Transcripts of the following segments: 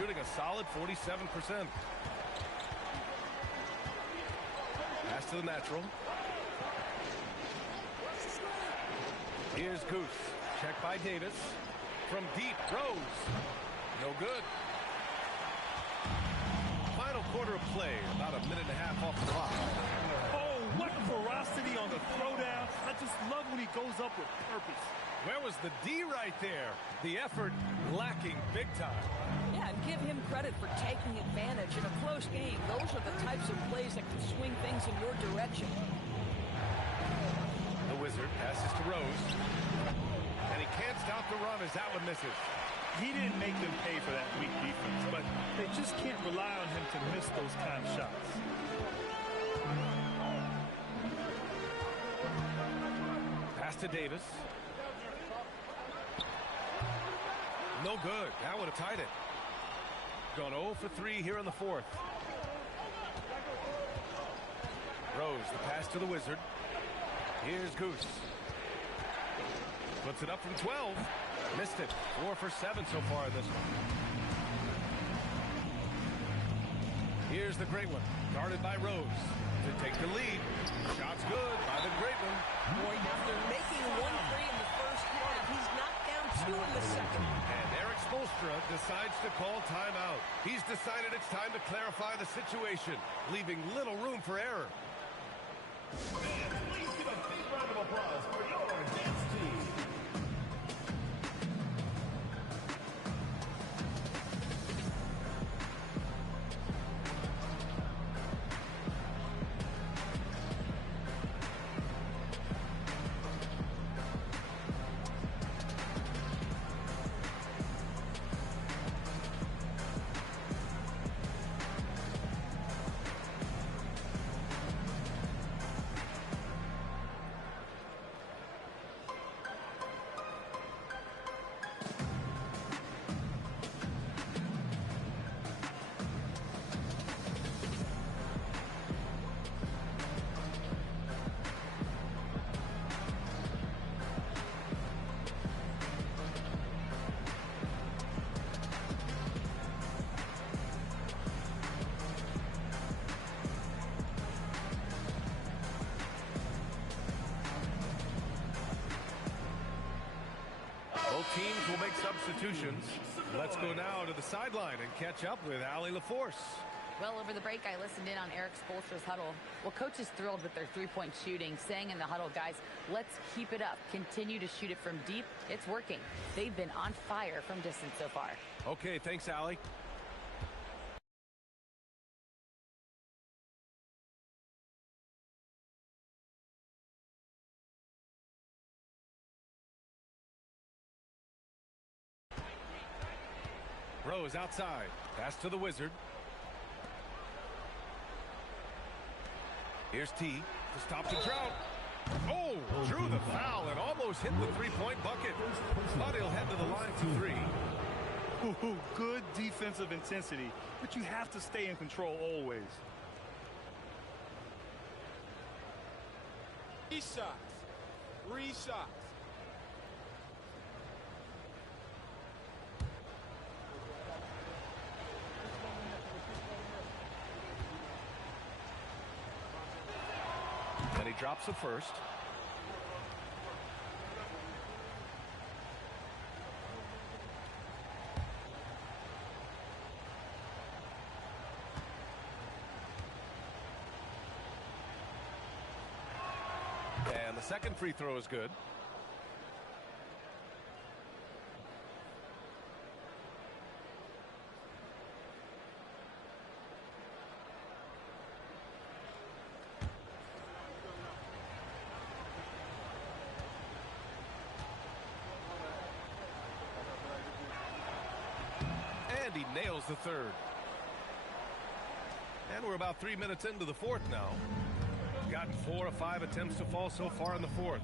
shooting a solid 47%. Pass to the natural. Here's Goose. Check by Davis. From deep, Rose. No good. Final quarter of play, about a minute and a half off the clock. Oh, what ferocity on the throwdown. I just love when he goes up with purpose. Where was the D right there? The effort lacking big time. Yeah, and give him credit for taking advantage in a close game. Those are the types of plays that can swing things in your direction. The Wizard passes to Rose. And he can't stop the run as that one misses. He didn't make them pay for that weak defense, but they just can't rely on him to miss those kind of shots. Pass to Davis. No good. That would have tied it. Gone 0 for 3 here in the fourth. Rose, the pass to the Wizard. Here's Goose. Puts it up from 12. Missed it. 4 for 7 so far in this one. Here's the great one. Guarded by Rose. To take the lead. Shot's good by the great one. Boy, after making 1 3 in the first half, he's knocked down 2 in the second. And Eric Spoelstra decides to call timeout. He's decided it's time to clarify the situation, leaving little room for error. And please give a big round of applause for your dance team. Both teams will make substitutions. Let's go now to the sideline and catch up with Allie LaForce. Well, over the break, I listened in on Eric Spoelstra's huddle. Well, coach is thrilled with their three-point shooting, saying in the huddle, guys, let's keep it up. Continue to shoot it from deep. It's working. They've been on fire from distance so far. Okay, thanks, Allie. Rose outside. Pass to the Wizard. Here's T to stop the drought. Oh, drew the foul and almost hit the three-point bucket. But he'll head to the line for 3. Ooh, good defensive intensity, but you have to stay in control always. 3 shots. 3 shots. And he drops the first. And the second free throw is good. And he nails the third. And we're about 3 minutes into the fourth now. Gotten 4 of 5 attempts to fall so far in the fourth.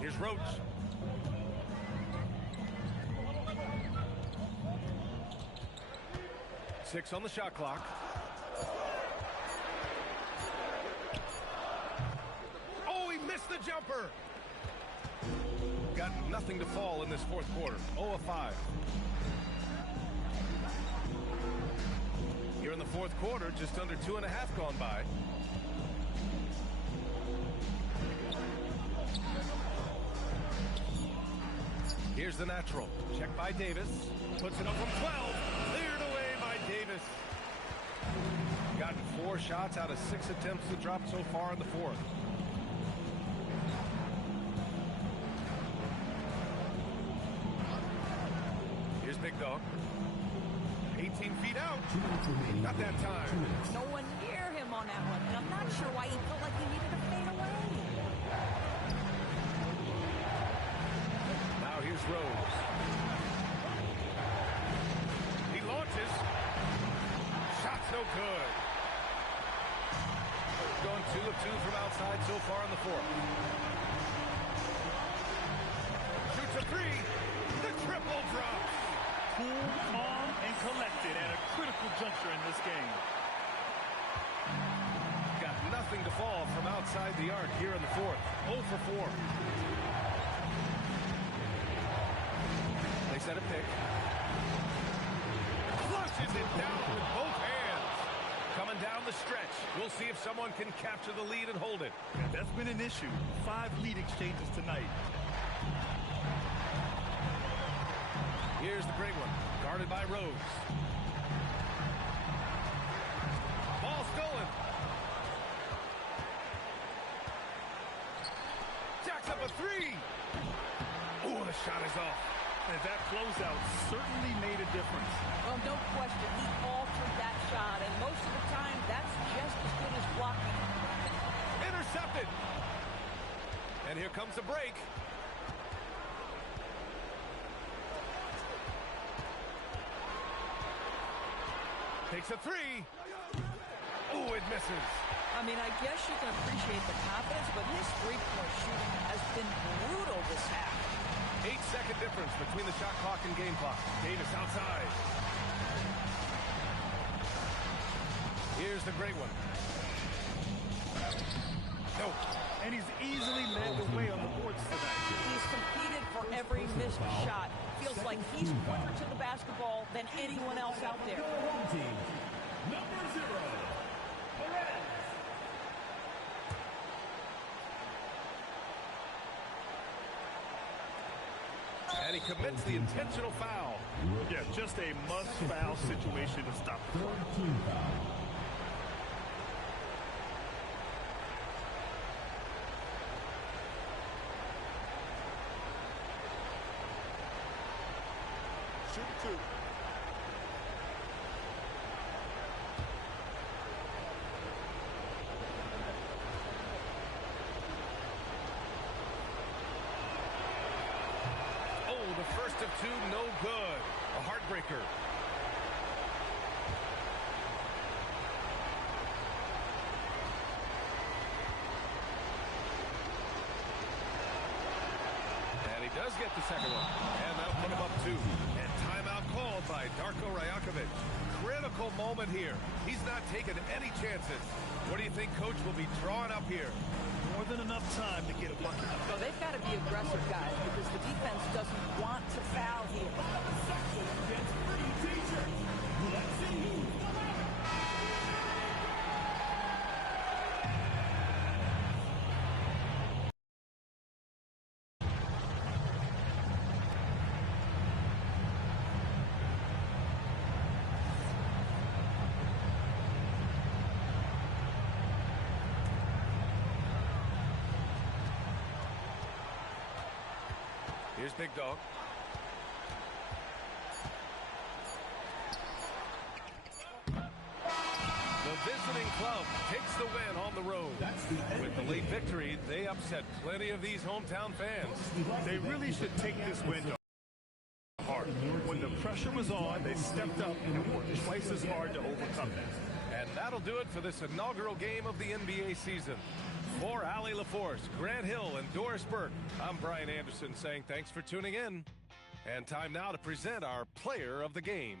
Here's Roach. Six on the shot clock. Oh, he missed the jumper. got nothing to fall in this fourth quarter. 0 of 5. Here in the fourth quarter, just under 2.5 gone by. Here's the natural. Check by Davis. Puts it up from 12. Cleared away by Davis. Gotten 4 shots out of 6 attempts to drop so far in the fourth. Here's Big Dog. 18 feet out. Not that time. No one near him on that one, and I'm not sure why he felt like he needed to fade away. Now here's Rose. He launches. Shot's no good. Going 2 of 2 from outside so far in the fourth. Shoots a 3. The triple drops. Cool, calm, and collected at a critical juncture in this game. Got nothing to fall from outside the arc here in the fourth. 0 for 4. They set a pick. Flushes it down with both hands. Coming down the stretch. We'll see if someone can capture the lead and hold it. Yeah, that's been an issue. 5 lead exchanges tonight. Here's the great one. Guarded by Rose. Ball stolen. Jacks up a 3. Oh, the shot is off. And that closeout certainly made a difference. Well, no question, he altered that shot, and most of the time, that's just as good as blocking. Intercepted. And here comes the break. Takes a 3. Oh, it misses. I mean, I guess you can appreciate the confidence, but his three-point shooting has been brutal this half. 8-second difference between the shot clock and game clock. Davis outside. Here's the great one. No. And he's easily led the way on the boards tonight. He's competed for every missed shot. Feels like he's quicker to the basketball than anyone else out there. Number 0. And he commits the intentional foul. Yeah, just a must-foul situation to stop the clock. Shoot 2. The first of 2, no good. A heartbreaker. And he does get the second one. And that'll put him up 2. And timeout called by Darko Rajakovic. Critical moment here. He's not taking any chances. What do you think Coach will be drawing up here? More than enough time to get a bucket. So they've got to be aggressive, guys, because the defense doesn't want to foul here. Gets free t-shirts. Let's see who's the winner. Here's Big Dog. The visiting club takes the win on the road. With the late victory, they upset plenty of these hometown fans. They really should take this win to heart. When the pressure was on, they stepped up and worked twice as hard to overcome it. And that'll do it for this inaugural game of the NBA season. For Allie LaForce, Grant Hill, and Doris Burke, I'm Brian Anderson saying thanks for tuning in. And time now to present our player of the game.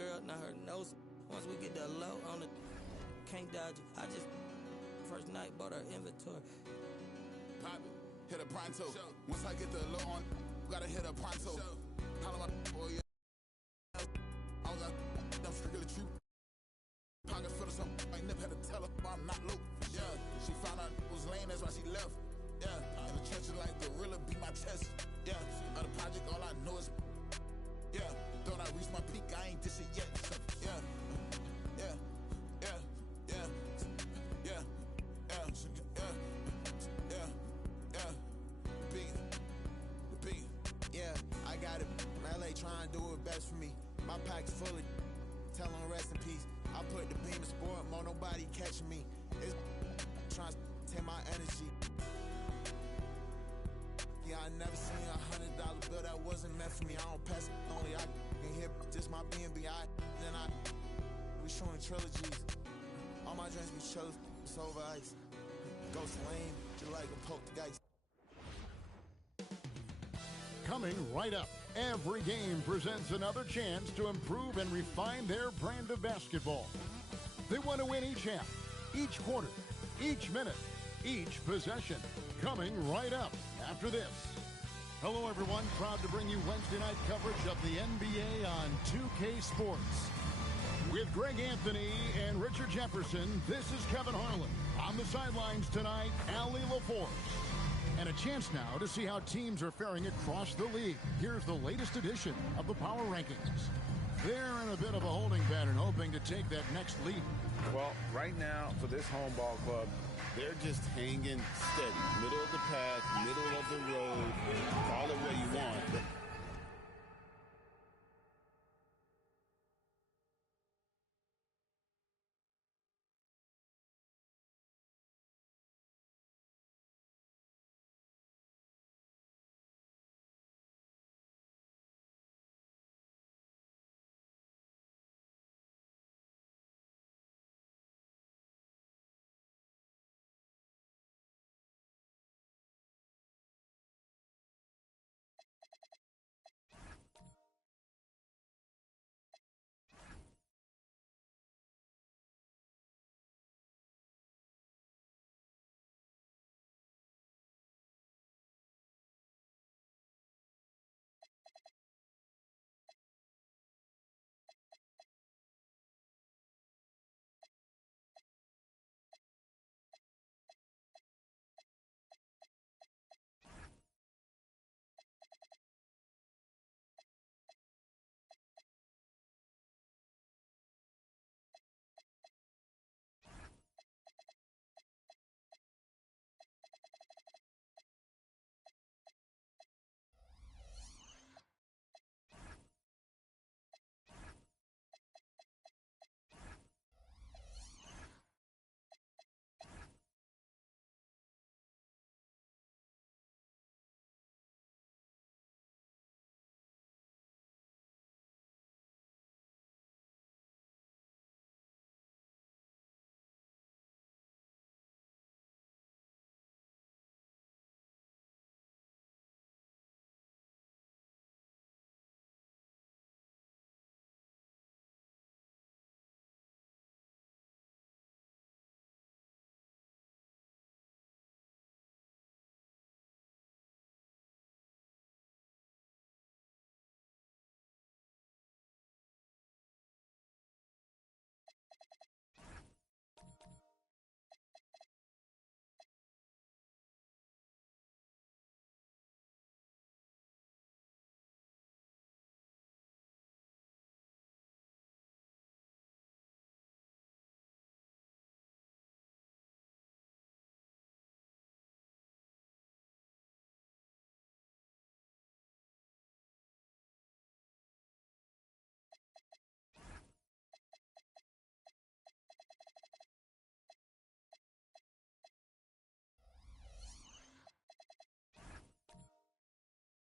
girl, not her nose. Once we get the low on the, can't dodge it. I just, first night, bought her inventory. Pop it, hit a pronto. Once I get the low on, gotta hit a pronto. Holla my boy, yeah. I was out, I'm strictly true. Pocket full of something, I never had to tell her, but I'm not low. Yeah, she found out it was lame, that's why she left. Yeah, in the trenches like gorilla beat my chest. Yeah, of the project, all I know is, yeah, thought I reached my peak, I ain't this shit yet. Yeah, yeah, yeah, yeah, yeah, yeah, yeah, yeah, yeah, the big. Yeah, I got it. LA trying to do it best for me. My pack's full of, tell them rest in peace. I put the beam of sport, more nobody catching me. It's trying to take my energy. Yeah, I never seen $100 bill that wasn't meant for me. I don't pass it only. I can hear just my B&B. Then we showing trilogies. All my drinks be chillin', it's over ice. Ghost lame, just like a poke the guys. Coming right up, every game presents another chance to improve and refine their brand of basketball. They want to win each half, each quarter, each minute, each possession. Coming right up after this. Hello, everyone. Proud to bring you Wednesday night coverage of the NBA on 2K Sports. With Greg Anthony and Richard Jefferson, this is Kevin Harlan. On the sidelines tonight, Allie LaForce. And a chance now to see how teams are faring across the league. Here's the latest edition of the Power Rankings. They're in a bit of a holding pattern, hoping to take that next leap. Well, right now, for this home ball club, they're just hanging steady. Middle of the path, middle of the road, call it what you want.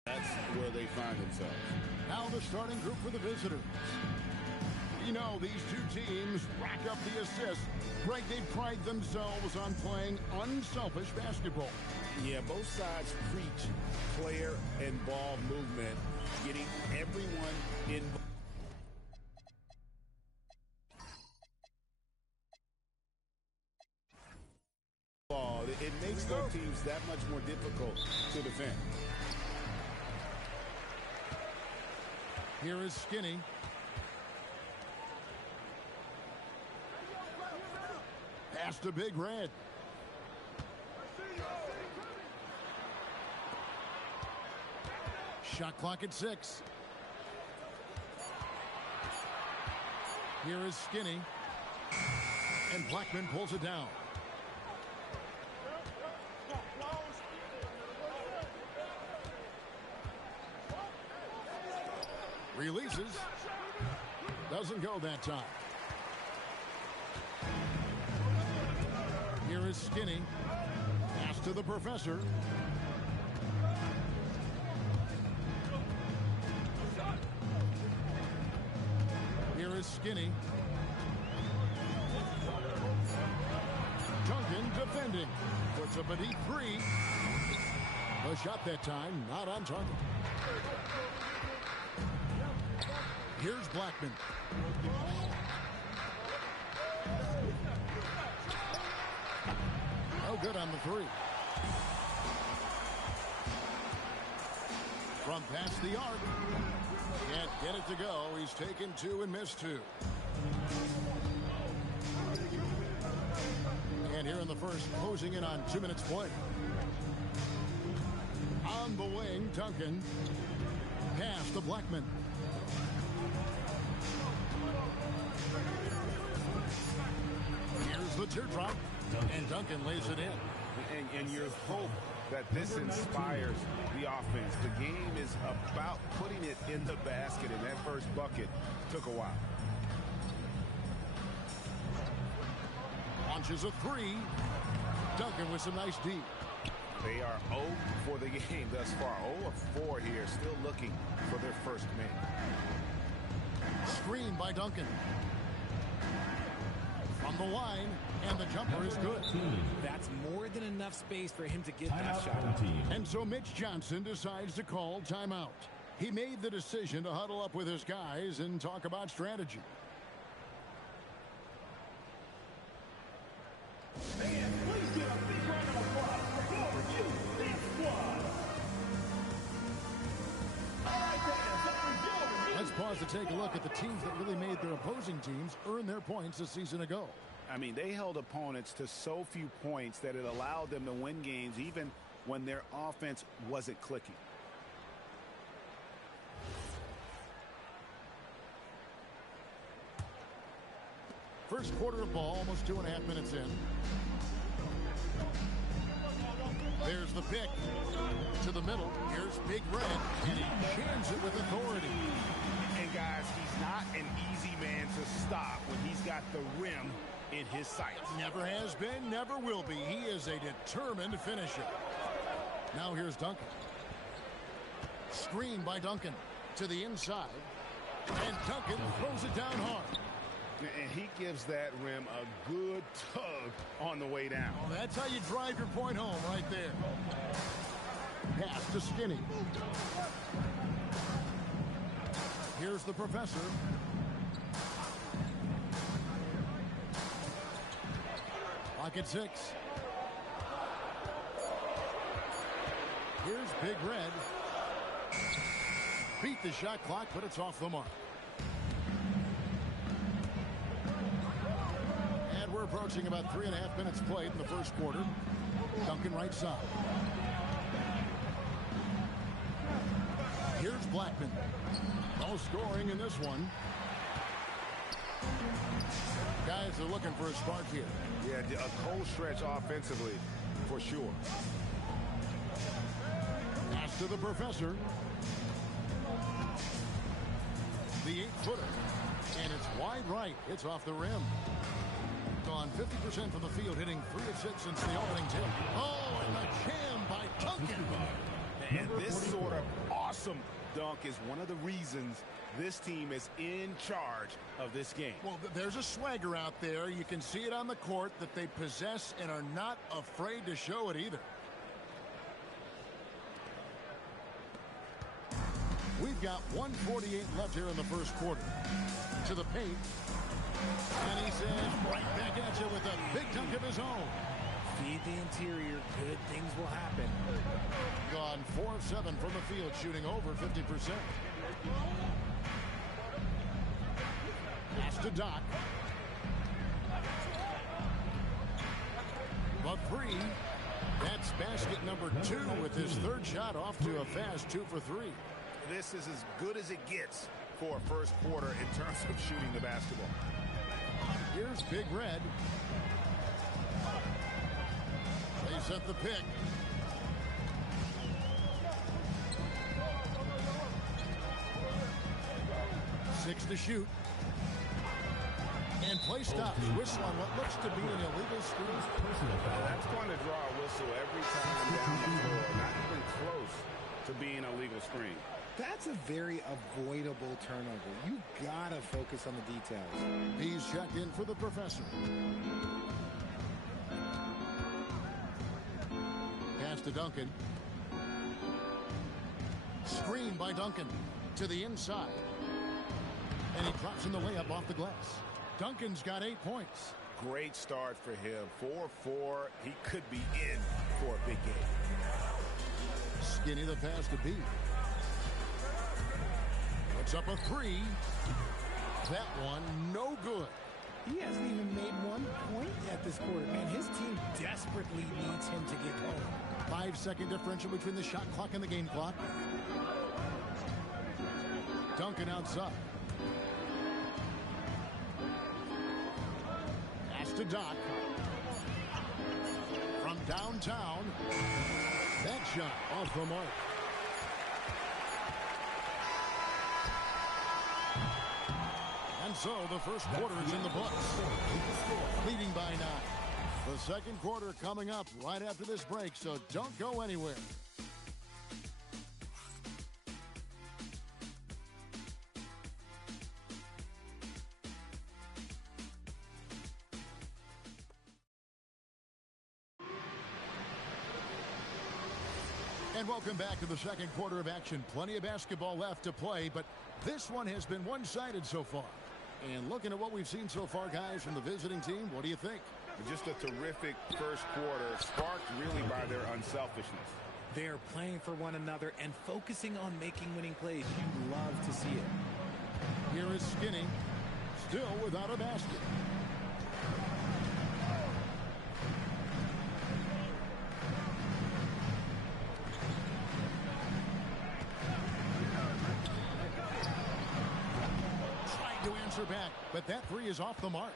That's where they find themselves. Now the starting group for the visitors. We know these two teams rack up the assists. Greg, they pride themselves on playing unselfish basketball. Yeah, both sides preach player and ball movement, getting everyone involved. it makes those teams that much more difficult to defend. Here is Skinny. Pass to Big Red. Shot clock at 6. Here is Skinny. And Blackman pulls it down. Releases. Doesn't go that time. Here is Skinny. Pass to the Professor. Here is Skinny. Duncan defending. Puts up a deep 3. The shot that time not on target. Here's Blackman. No good on the 3. From past the arc. Can't get it to go. He's taken 2 and missed 2. And here in the first, closing in on 2 minutes play. On the wing, Duncan. Pass to Blackman. Here's the teardrop. And Duncan lays it in. And you hope that this inspires the offense. The game is about putting it in the basket, and that first bucket took a while. Launches a 3. Duncan with some nice D. They are 0 for the game thus far. 0 of 4 here, still looking for their first make. Screen by Duncan. From the line, and the jumper is good. That's more than enough space for him to get that shot up. And so Mitch Johnson decides to call timeout. He made the decision to huddle up with his guys and talk about strategy. And please give a big round of applause for your review squad. All right, fans, let's review. Let's pause to take a look at the teams that really made their opposing teams earn their points a season ago. I mean, they held opponents to so few points that it allowed them to win games even when their offense wasn't clicking. First quarter of ball, almost 2.5 minutes in. There's the pick to the middle. Here's Big Red, and he jams it with authority. And guys, he's not an easy man to stop when he's got the rim in his sights. Never has been, never will be. He is a determined finisher. Now here's Duncan. Screen by Duncan to the inside. And Duncan throws it down hard. And he gives that rim a good tug on the way down. Well, that's how you drive your point home right there. Pass to Skinny. Here's the Professor. Pocket 6. Here's Big Red. Beat the shot clock, but it's off the mark. And we're approaching about 3.5 minutes played in the first quarter. Duncan right side. Here's Blackman. No scoring in this one. Guys are looking for a spark here. Yeah, a cold stretch offensively, for sure. Pass to the Professor. The 8-footer. And it's wide right. It's off the rim. On 50% from the field, hitting 3 of 6 since the opening tip. Oh, and a jam by Duncan. And this sort of awesome dunk is one of the reasons this team is in charge of this game. Well, there's a swagger out there. You can see it on the court that they possess and are not afraid to show it either. We've got 1:48 left here in the first quarter. To the paint. And he says right back at you with a big dunk of his own. Feed the interior. Good things will happen. Gone 4 of 7 from the field, shooting over 50%. Pass to Doc. The three. That's basket number 2 with his third shot off to a fast 2 for 3. This is as good as it gets for a first quarter in terms of shooting the basketball. Here's Big Red. They set the pick. Six to shoot. And play stops. Whistle on what looks to be an illegal screen. That's going to draw a whistle every time down the floor. Not even close to being a legal screen. That's a very avoidable turnover. You gotta focus on the details. He's checked in for the professor. Pass to Duncan. Screen by Duncan to the inside. And he drops in the layup off the glass. Duncan's got 8 points. Great start for him. 4-4. He could be in for a big game. Skinny the pass to B. Puts up a 3. That one no good. He hasn't even made 1 point yet this quarter, man. His team desperately needs him to get home. 5-second differential between the shot clock and the game clock. Duncan outside. Pass to Doc. From downtown. That shot off the mark. And so the first quarter is in the books. Leading by 9. The second quarter coming up right after this break, so don't go anywhere. And welcome back to the second quarter of action. Plenty of basketball left to play, but this one has been one-sided so far. And looking at what we've seen so far, guys, from the visiting team, what do you think? Just a terrific first quarter, sparked really by their unselfishness. They're playing for one another and focusing on making winning plays. You love to see it. Here is Skinny, still without a basket. Trying to answer back, but that 3 is off the mark.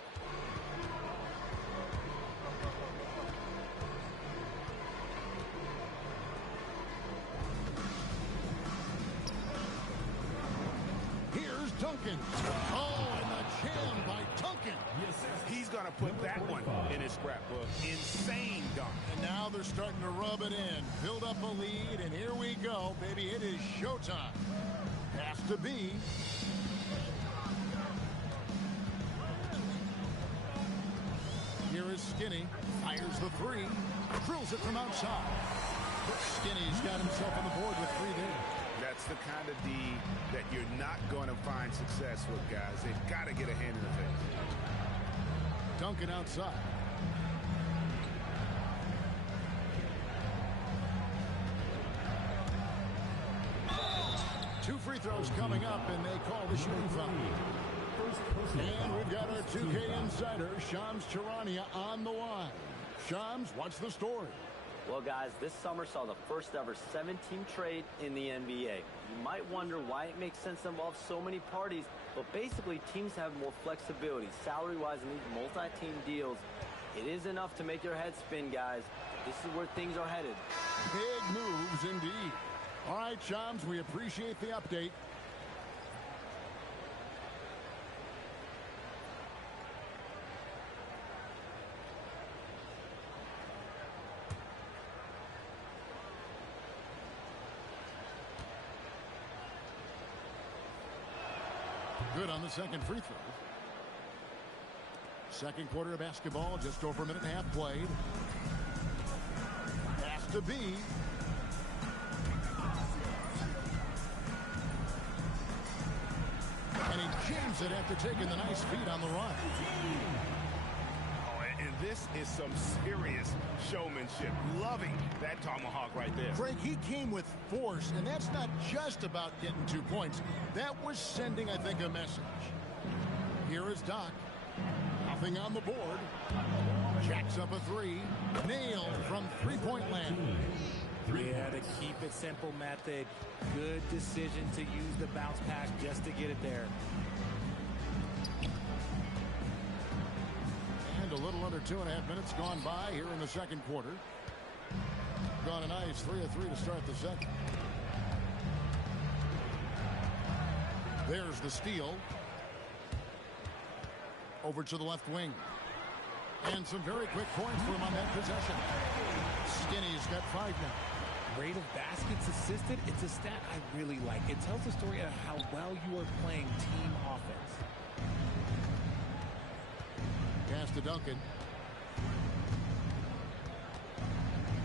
Duncan. Oh, and the jam by Duncan. He's going to put that one in his scrapbook. Insane dunk. And now they're starting to rub it in. Build up a lead, and here we go, baby. It is showtime. Pass to B. Here is Skinny. Fires the 3. Drills it from outside. Skinny's got himself on the board with 3 there. That's the kind of D that you're not going to find success with, guys. They've got to get a hand in the face. Duncan outside. Two free throws coming up, and they call the shooting foul. And we've got our 2K insider, Shams Charania, on the line. Shams, what's the story? Well, guys, this summer saw the first ever 7-team trade in the NBA. You might wonder why it makes sense to involve so many parties, but basically teams have more flexibility salary-wise in these multi-team deals. It is enough to make your head spin, guys. This is where things are headed. Big moves indeed. All right, Shams, we appreciate the update. Good on the second free throw. Second quarter of basketball, just over a minute and a half played. Pass to B. And he jams it after taking the nice feed on the run. Oh, And this is some serious showmanship. Loving that tomahawk right there. Craig, he came with force, and that's not just about getting 2 points. That was sending, I think, a message. Here is Doc. Nothing on the board. Jacks up a three. Nailed from three-point land. Yeah, the keep it simple method. Good decision to use the bounce pass just to get it there. And a little under 2.5 minutes gone by here in the second quarter. Gone a nice 3 of 3 to start the second. There's the steal. Over to the left wing. And some very quick points for him on that possession. Skinny's got 5 now. Rate of baskets assisted, it's a stat I really like. It tells the story of how well you are playing team offense. Pass to Duncan.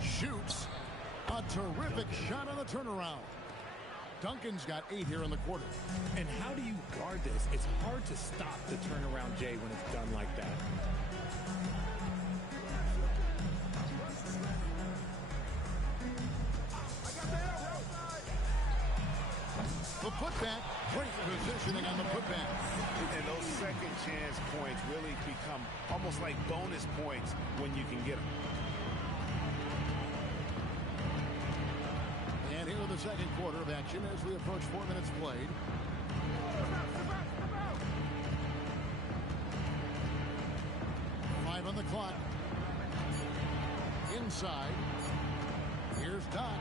Shoots. A terrific shot on the turnaround. Duncan's got 8 here in the quarter. And how do you guard this? It's hard to stop the turnaround, Jay, when it's done like that. The putback, great positioning on the putback. And those second chance points really become almost like bonus points when you can get them. And here in the second quarter of action as we approach 4 minutes played. Five on the clock. Inside. Here's Doc.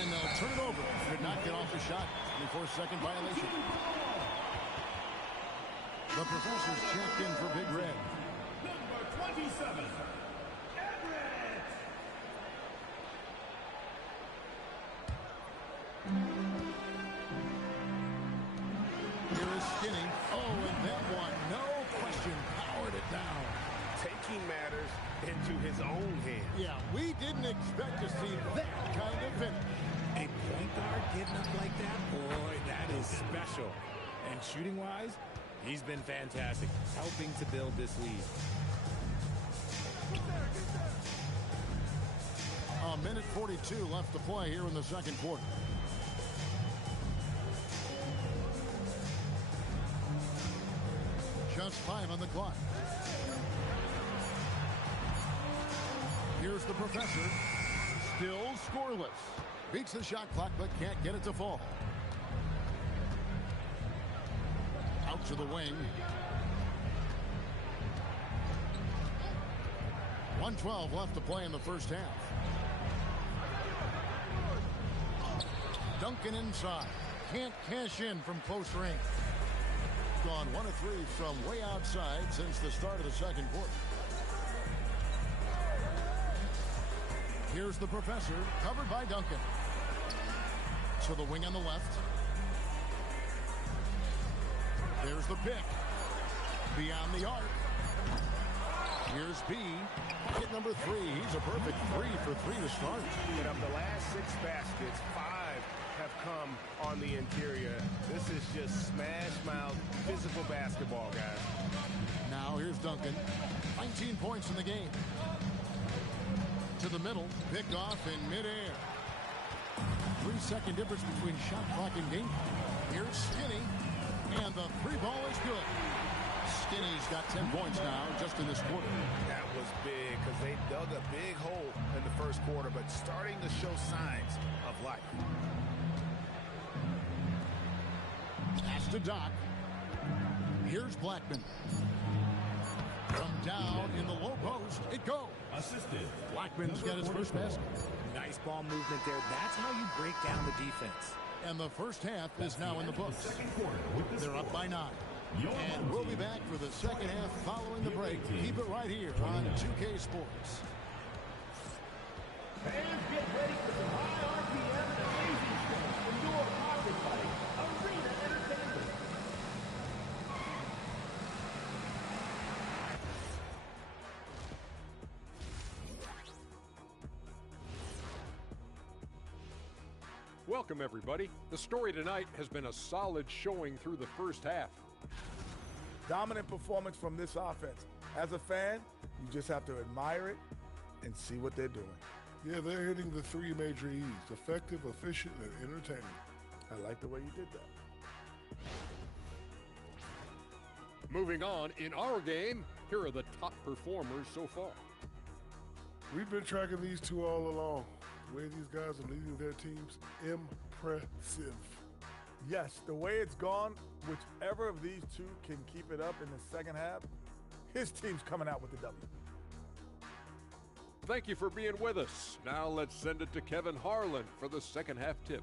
And they'll turn it over. Could not get off the shot. 24-second violation. The professor's checked in for Big Red. Number 27. Here is Skinny. Oh, and that one, no question, powered it down. Taking matters into his own hands. Yeah, we didn't expect to see that kind of finish. A point guard getting up like that, boy, that is special. And shooting-wise, he's been fantastic, helping to build this lead. A minute 42 left to play here in the second quarter. Just 5 on the clock. Here's the professor. Still scoreless. Beats the shot clock, but can't get it to fall. Out to the wing. 1:12 left to play in the first half. Duncan inside. Can't cash in from close range. Gone 1 of 3 from way outside since the start of the second quarter. Here's the professor, covered by Duncan. To the wing on the left. There's the pick. Beyond the arc. Here's B. Hit number 3. He's a perfect 3 for 3 to start. And of the last 6 baskets, 5 have come on the interior. This is just smash mouth physical basketball, guys. Now here's Duncan. 19 points in the game. To the middle, picked off in midair. 3-second difference between shot clock and game. Here's Skinny, and the 3 ball is good. Skinny's got 10 points now just in this quarter. That was big because they dug a big hole in the first quarter, but starting to show signs of life. Pass to Doc. Here's Blackman. From down in the low post, it goes. Assisted. Blackman's got his first basket. Nice ball movement there. That's how you break down the defense. And the first half is now in the books. They're up by 9. And we'll be back for the second half following the break. Keep it right here on 2K Sports. Fans, get ready for some high RPM and amazing shows from your pocket fighting arena entertainment. Welcome, everybody. The story tonight has been a solid showing through the first half. Dominant performance from this offense. As a fan, you just have to admire it and see what they're doing. Yeah, they're hitting the three major E's: effective, efficient, and entertaining. I like the way you did that. Moving on, in our game, here are the top performers so far. We've been tracking these two all along. The way these guys are leading their teams, impressive. Yes, the way it's gone, whichever of these two can keep it up in the second half, his team's coming out with the W. Thank you for being with us. Now let's send it to Kevin Harlan for the second half tip.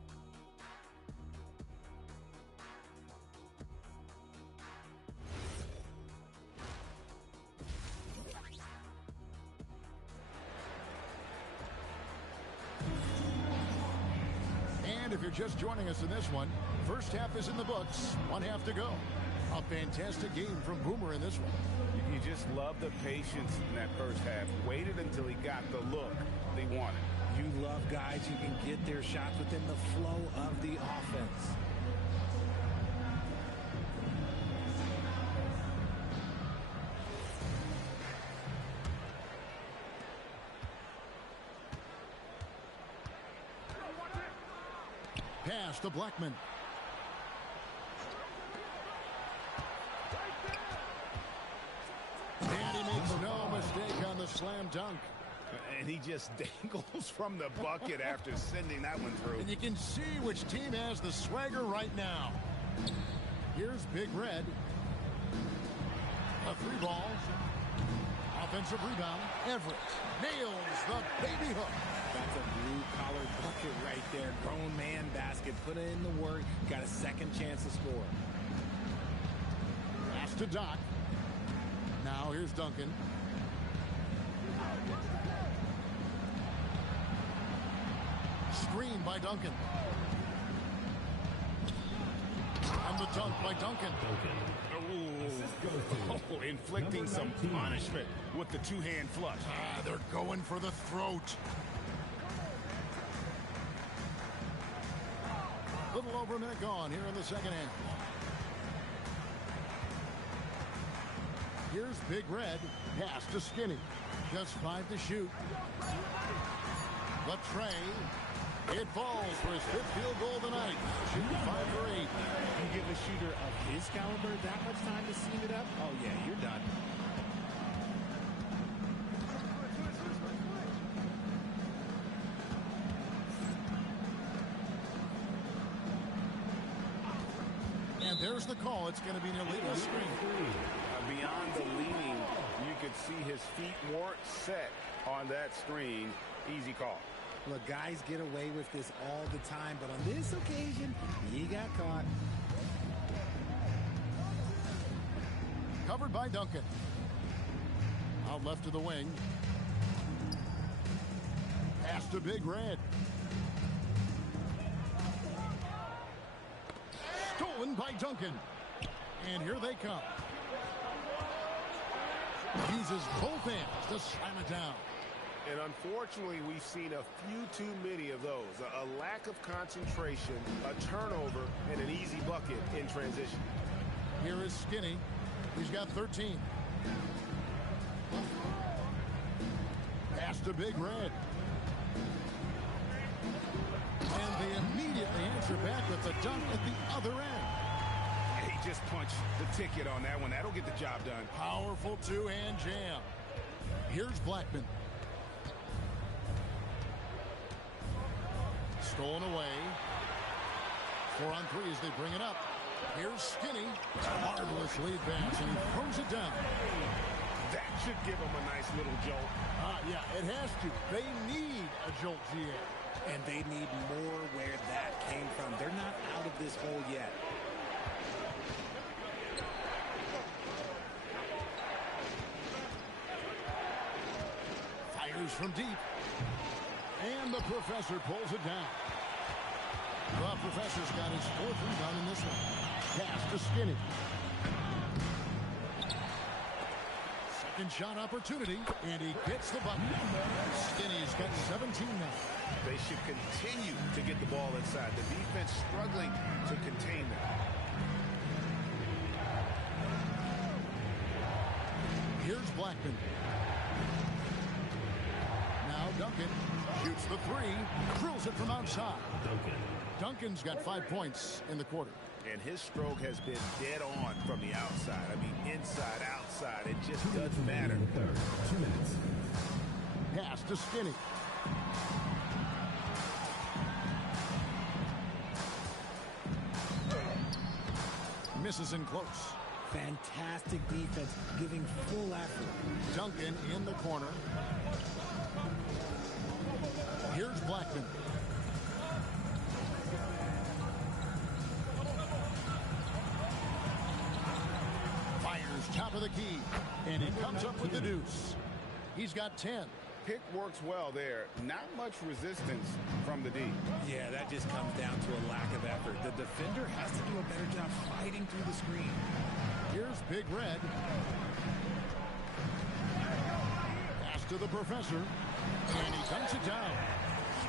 And if you're just joining us in this one, first half is in the books, one half to go. A fantastic game from Boomer in this one. You just love the patience in that first half. Waited until he got the look they wanted. You love guys who can get their shots within the flow of the offense. Pass to Blackman. And he makes no mistake on the slam dunk. And he just dangles from the bucket after sending that one through. And you can see which team has the swagger right now. Here's Big Red. A three ball. Offensive rebound. Everett nails the baby hook. That's a blue-collar bucket right there. Grown man basket. Put in the work. Got a second chance to score. Pass to Doc. Now here's Duncan. Screen by Duncan. And the dunk by Duncan. Oh, inflicting some punishment with the two-hand flush. They're going for the throat. Little over a minute gone here in the second half. Here's Big Red. Pass to Skinny. Just 5 to shoot. The tray. It falls for his 5th field goal tonight. Shooting 5 for 8. You give a shooter of his caliber that much time to seam it up? Oh, yeah, you're done. And there's the call. It's going to be an illegal screen. Beyond the leaning, you could see his feet weren't set on that screen. Easy call. Look, guys get away with this all the time, but on this occasion, he got caught. Covered by Duncan. Out left to the wing. Pass to Big Red. Stolen by Duncan. And here they come. Uses both hands to slam it down. And unfortunately, we've seen a few too many of those. A lack of concentration, a turnover, and an easy bucket in transition. Here is Skinny. He's got 13. Pass to Big Red. And they immediately answer back with the dunk at the other end. He just punched the ticket on that one. That'll get the job done. Powerful two-hand jam. Here's Blackman. Stolen away. 4 on 3 as they bring it up. Here's Skinny. Marvelous lead pass, and he throws it down. That should give him a nice little jolt. Yeah, it has to. They need a jolt, GA. And they need more where that came from. They're not out of this hole yet. Fires from deep. And the professor pulls it down. The professor's got his 4th rebound in this one. Pass to Skinny. Second shot opportunity, and he gets the bucket. Skinny's got 17 now. They should continue to get the ball inside. The defense struggling to contain them. Here's Blackman. Now Duncan shoots the three, drills it from outside. Duncan's got 5 points in the quarter. And his stroke has been dead on from the outside. I mean, inside, outside. It just doesn't matter. 2 minutes. Pass to Skinny. Misses in close. Fantastic defense, giving full effort. Duncan in the corner. Here's Blackman. Fires top of the key, and he comes up with the deuce. He's got 10. Pick works well there. Not much resistance from the D. Yeah, that just comes down to a lack of effort. The defender has to do a better job fighting through the screen. Here's Big Red. Pass to the professor, and he dunks it down.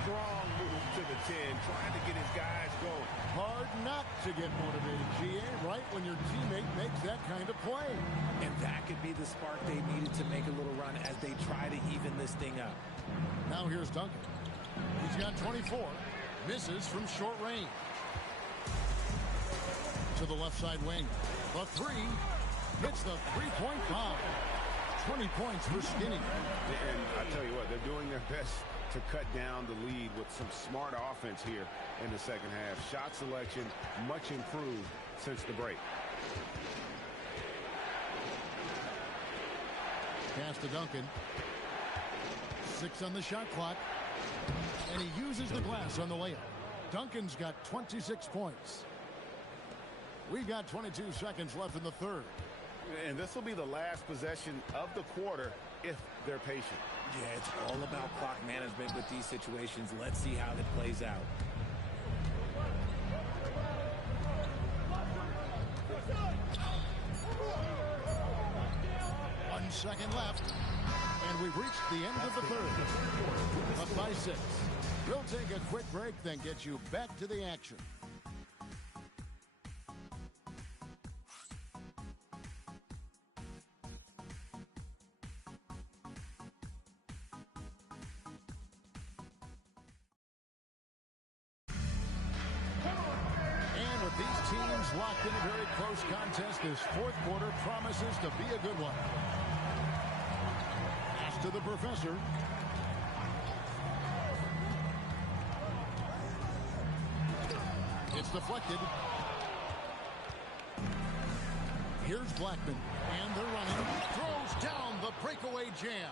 Strong move to the 10, trying to get his guys going. Hard not to get motivated, GA, right when your teammate makes that kind of play. And that could be the spark they needed to make a little run as they try to even this thing up. Now here's Duncan. He's got 24. Misses from short range. To the left side wing. The three. Hits the three-point bomb. 20 points for Skinny. And I tell you what, they're doing their best to cut down the lead with some smart offense here in the second half. Shot selection much improved since the break. Pass to Duncan. 6 on the shot clock. And he uses the glass on the layup. Duncan's got 26 points. We've got 22 seconds left in the third. And this will be the last possession of the quarter if they're patient. Yeah, it's all about clock management with these situations. Let's see how that plays out. 1 second left. And we've reached the end of the third. Up by 6. We'll take a quick break, then get you back to the action. These teams locked in a very close contest. This fourth quarter promises to be a good one. Pass to the professor. It's deflected. Here's Blackman. And they're running. Throws down the breakaway jam.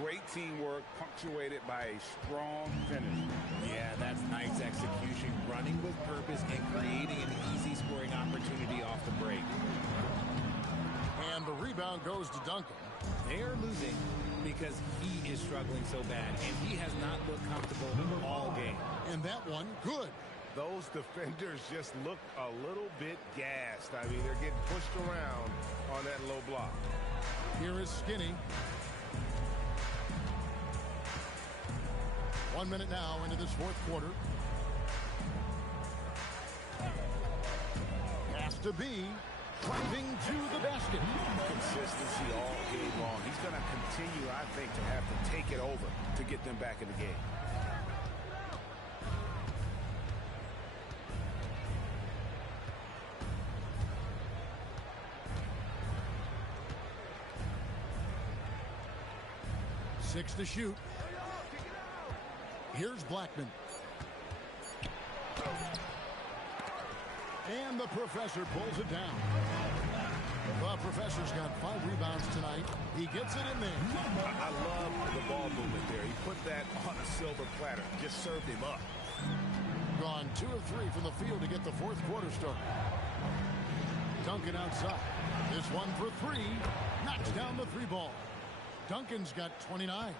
Great teamwork punctuated by a strong finish. Yeah, that's nice execution. Running with purpose and creating an easy scoring opportunity off the break. And the rebound goes to Duncan. They are losing because he is struggling so bad, and he has not looked comfortable all game. And that one, good. Those defenders just look a little bit gassed. I mean, they're getting pushed around on that low block. Here is Skinny. 1 minute now into this fourth quarter. Has to be driving to the basket. Consistency all game long. He's going to continue, I think, to have to take it over to get them back in the game. Six to shoot. Here's Blackman. And the professor pulls it down. The professor's got 5 rebounds tonight. He gets it in there. I love the ball movement there. He put that on a silver platter. Just served him up. Gone 2 of 3 from the field to get the fourth quarter started. Duncan outside. This one for 3. Knocks down the 3 ball. Duncan's got 29.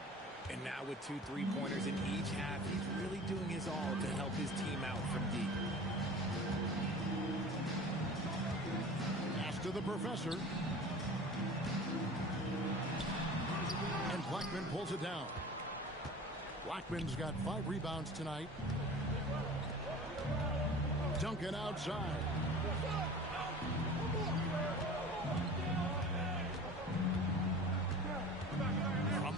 And now with 2 3-pointers in each half, he's really doing his all to help his team out from deep. Pass to the professor. And Blackman pulls it down. Blackman's got 5 rebounds tonight. Duncan outside.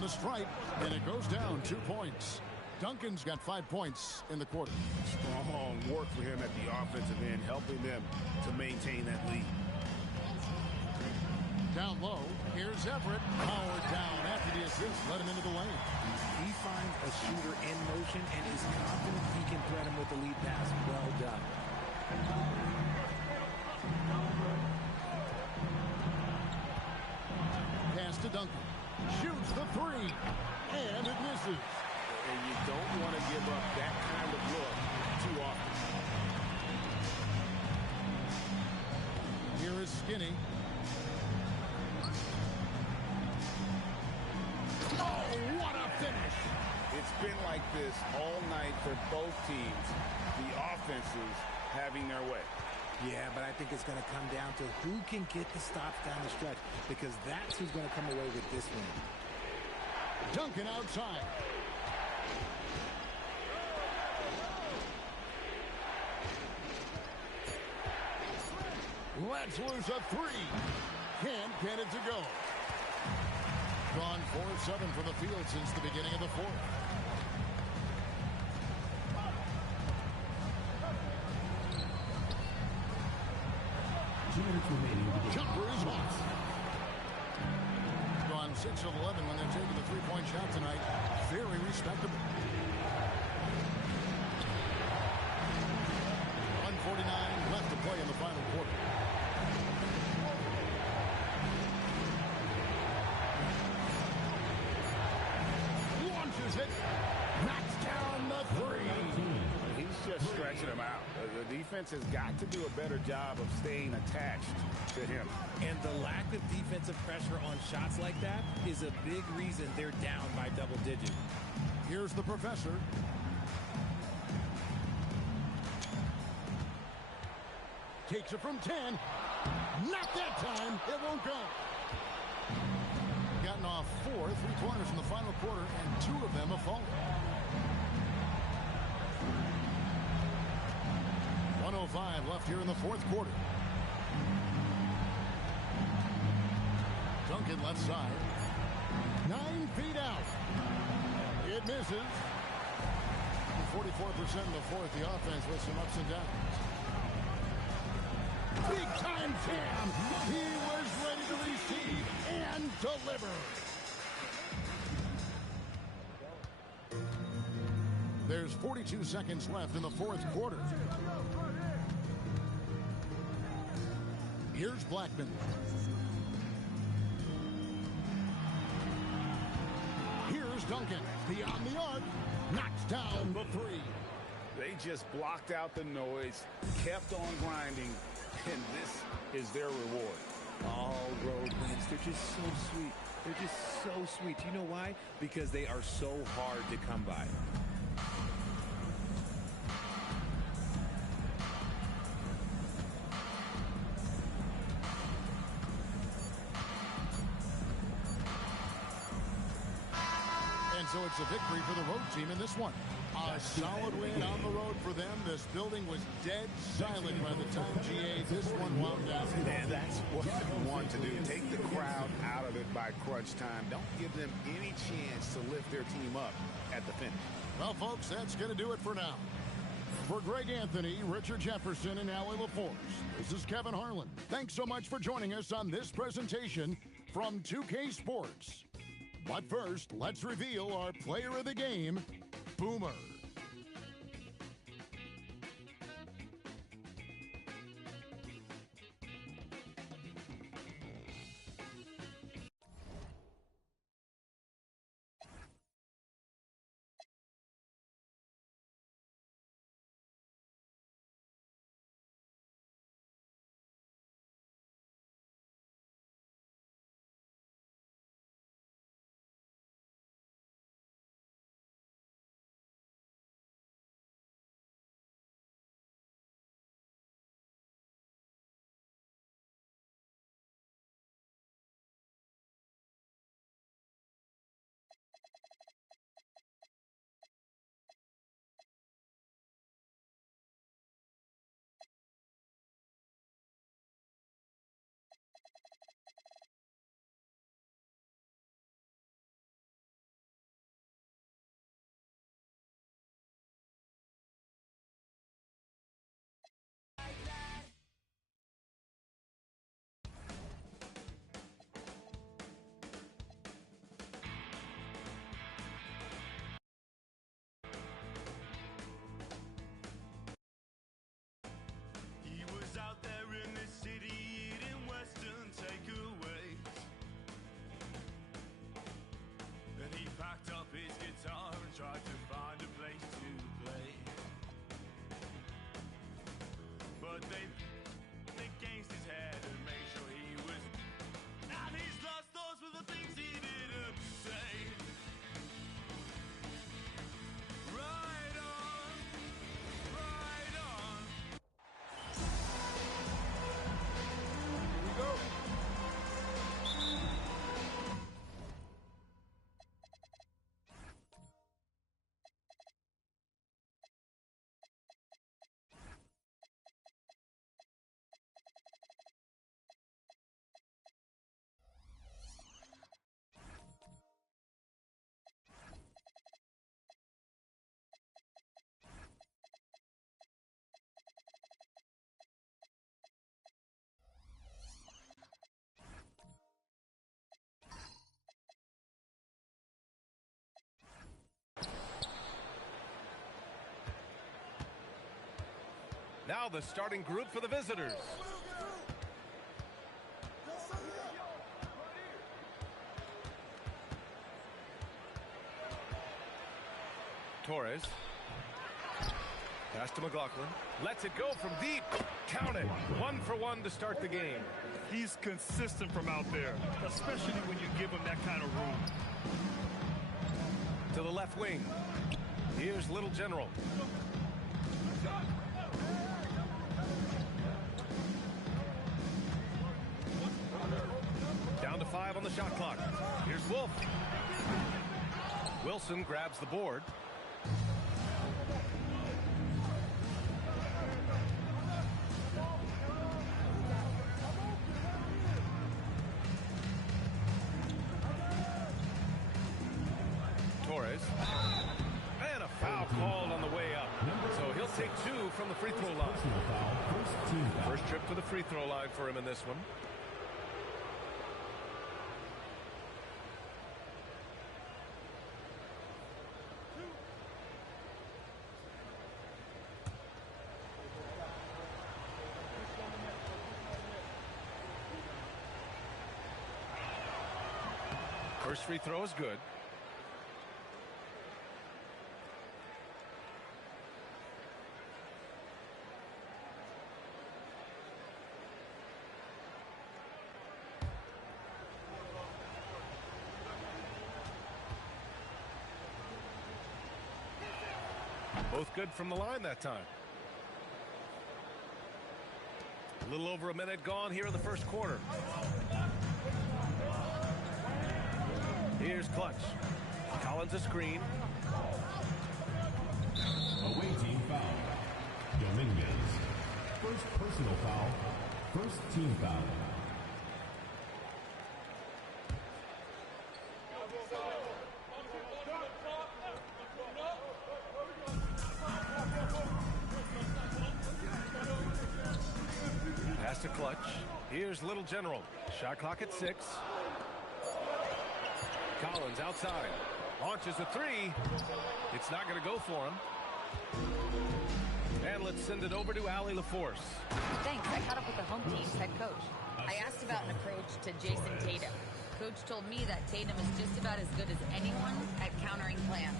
the stripe, and it goes down 2 points. Duncan's got 5 points in the quarter. Strong work for him at the offensive end, helping them to maintain that lead. Down low, here's Everett. Powered down after the assist, let him into the lane. He finds a shooter in motion and is confident he can threat him with the lead pass. Well done. Pass to Duncan. Shoots the three. And it misses. And you don't want to give up that kind of look too often. Here is Skinny. Oh, what a finish! It's been like this all night for both teams. The offenses having their way. Yeah, but I think it's going to come down to who can get the stops down the stretch, because that's who's going to come away with this win. Duncan outside. Let's lose a three. Can't get it to go. Gone 4-7 from the field since the beginning of the fourth. Jumper is off. Gone 6 of 11 when they're taking the three-point shot tonight. Very respectable. 1:49 left to play in the final quarter. Launches it. Knocks down the three. He's just stretching him out. The defense has got to do a better job of staying attached to him. And the lack of defensive pressure on shots like that is a big reason they're down by double digits. Here's the professor. Takes it from 10. Not that time. It won't go. Gotten off 4 3-pointers in the final quarter, and 2 of them have fallen. 1:05 left here in the fourth quarter. Duncan left side. 9 feet out. It misses. 44% in the fourth. The offense with some ups and downs. Big time jam. He was ready to receive and deliver. There's 42 seconds left in the fourth quarter. Here's Blackman. Here's Duncan. Beyond the arc. Knocks down the three. They just blocked out the noise, kept on grinding, and this is their reward. All road wins. They're just so sweet. They're just so sweet. You know why? Because they are so hard to come by. So it's a victory for the road team in this one. A solid win on the road for them. This building was dead silent by the time GA this one wound down. And that's what you want to do. Take the crowd out of it by crunch time. Don't give them any chance to lift their team up at the finish. Well, folks, that's going to do it for now. For Greg Anthony, Richard Jefferson, and Allie LaForce, this is Kevin Harlan. Thanks so much for joining us on this presentation from 2K Sports. But first, let's reveal our player of the game, Boomer. now the starting group for the visitors. Torres. Pass to McLaughlin. Lets it go from deep. Count it. 1 for 1 to start the game. He's consistent from out there, especially when you give him that kind of room. To the left wing. Here's Little General. Down to 5 on the shot clock. Here's Wolf. Wilson grabs the board. Torres. And a foul called on the way up. So he'll take 2 from the free throw line. First trip to the free throw line for him in this one. First free throw is good. Both good from the line that time. A little over a minute gone here in the first quarter. Here's Clutch. Collins a screen. Away team foul. Dominguez. First personal foul. First team foul. Pass to Clutch. Here's Little General. Shot clock at 6. Collins outside. Launches a 3. It's not going to go for him. And let's send it over to Allie LaForce. Thanks. I caught up with the home team's head coach. I asked about an approach to Jason Tatum. Coach told me that Tatum is just about as good as anyone at countering plans.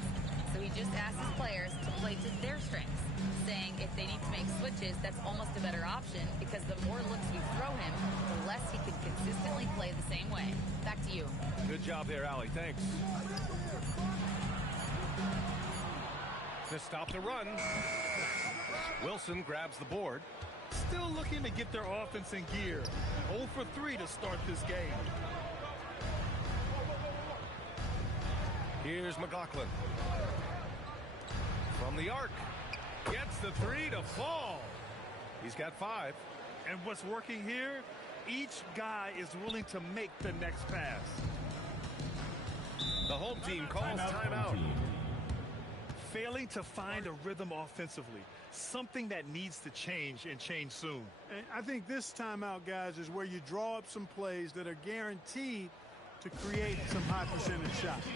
So he just asked his players to play to their strengths, saying if they need to make switches, that's almost a better option because the more looks we throw him, the less he can consistently play the same way. Back to you. Good job there, Allie. Thanks. To stop the run, Wilson grabs the board. Still looking to get their offense in gear. 0 for 3 to start this game. Here's McLaughlin. From the arc. Gets the 3 to fall. He's got 5. And what's working here, each guy is willing to make the next pass. The home team calls timeout. Failing to find a rhythm offensively. Something that needs to change and change soon. And I think this timeout, guys, is where you draw up some plays that are guaranteed to create some high percentage shots.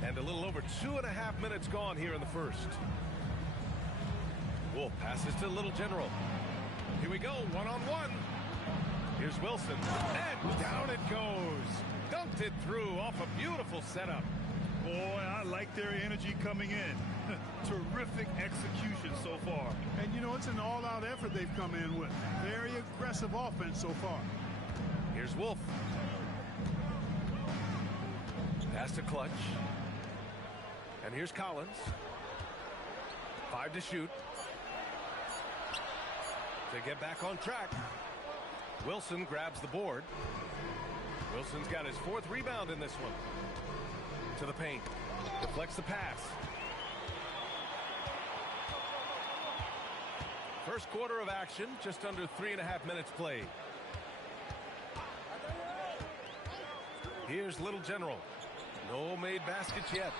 And a little over 2.5 minutes gone here in the first. Wolf passes to Little General. Here we go, one-on-one. Here's Wilson, and down it goes. Dunked it through off a beautiful setup. Boy, I like their energy coming in. Terrific execution so far. And, you know, it's an all-out effort they've come in with. Very aggressive offense so far. Here's Wolf. Pass to Clutch. And here's Collins. 5 to shoot. To get back on track. Wilson grabs the board. Wilson's got his 4th rebound in this one. To the paint. Deflects the pass. first quarter of action, just under 3.5 minutes played. Here's Little General. No made baskets yet.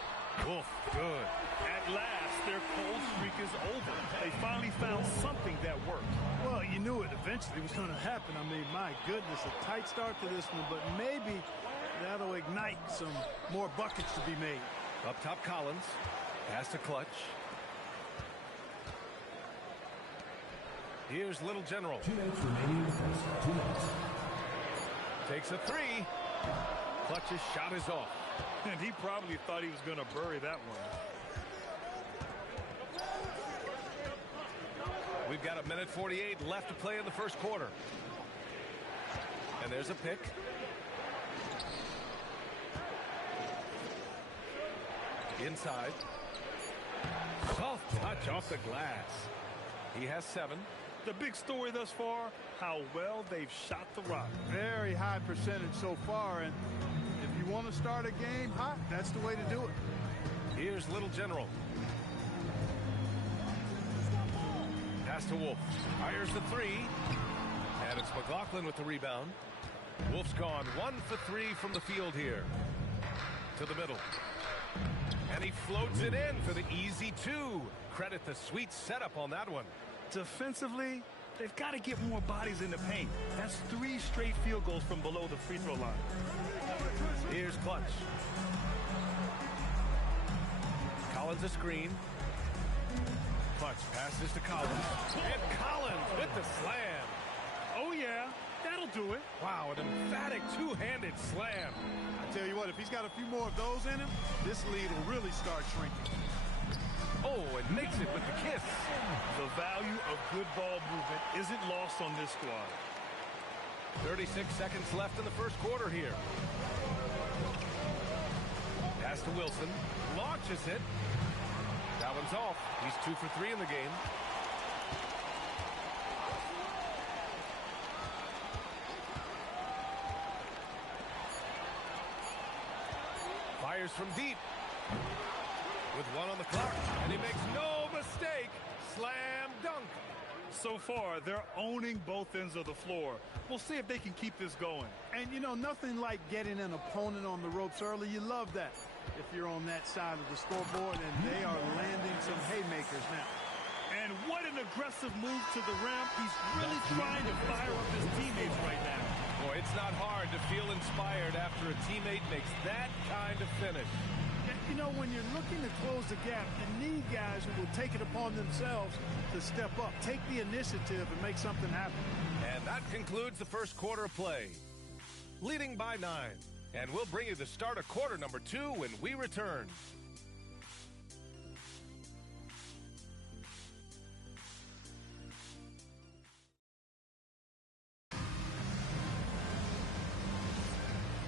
Wolf, good. At last, their cold streak is over. They finally found something that worked. Well, you knew it eventually was going to happen. I mean, my goodness, a tight start to this one, but maybe that'll ignite some more buckets to be made. Up top, Collins. Pass to Clutch. Here's Little General. 2 minutes remaining in the first. 2 minutes. Takes a three. Clutch's shot is off. And he probably thought he was going to bury that one. We've got 1:48 left to play in the first quarter. And there's a pick. Inside. Soft touch off the glass. He has 7. The big story thus far, how well they've shot the rock. Very high percentage so far, and if you want to start a game hot, that's the way to do it. Here's Little General. Pass to Wolf. Fires the 3. And it's McLaughlin with the rebound. Wolf's gone 1 for 3 from the field here. To the middle. And he floats it in for the easy 2. Credit the sweet setup on that one. Defensively, they've got to get more bodies in the paint. That's 3 straight field goals from below the free throw line. Here's Clutch. Collins a screen. Clutch passes to Collins. And Collins with the slam. Oh, yeah. That'll do it. Wow, an emphatic two-handed slam. I tell you what, if he's got a few more of those in him, this lead will really start shrinking. Oh, and makes it with the kiss. The value of good ball movement isn't lost on this squad. 36 seconds left in the first quarter here. Pass to Wilson. Launches it. That one's off. He's 2 for 3 in the game. Fires from deep. With 1 on the clock, and he makes no mistake. Slam dunk. So far, they're owning both ends of the floor. We'll see if they can keep this going. And, you know, nothing like getting an opponent on the ropes early. You love that if you're on that side of the scoreboard, and they are landing some haymakers now. And what an aggressive move to the rim. He's really trying to fire up his teammates right now. Boy, it's not hard to feel inspired after a teammate makes that kind of finish. You know, when you're looking to close the gap, you need guys who will take it upon themselves to step up, take the initiative, and make something happen. And that concludes the first quarter of play. Leading by 9. And we'll bring you the start of quarter number 2 when we return.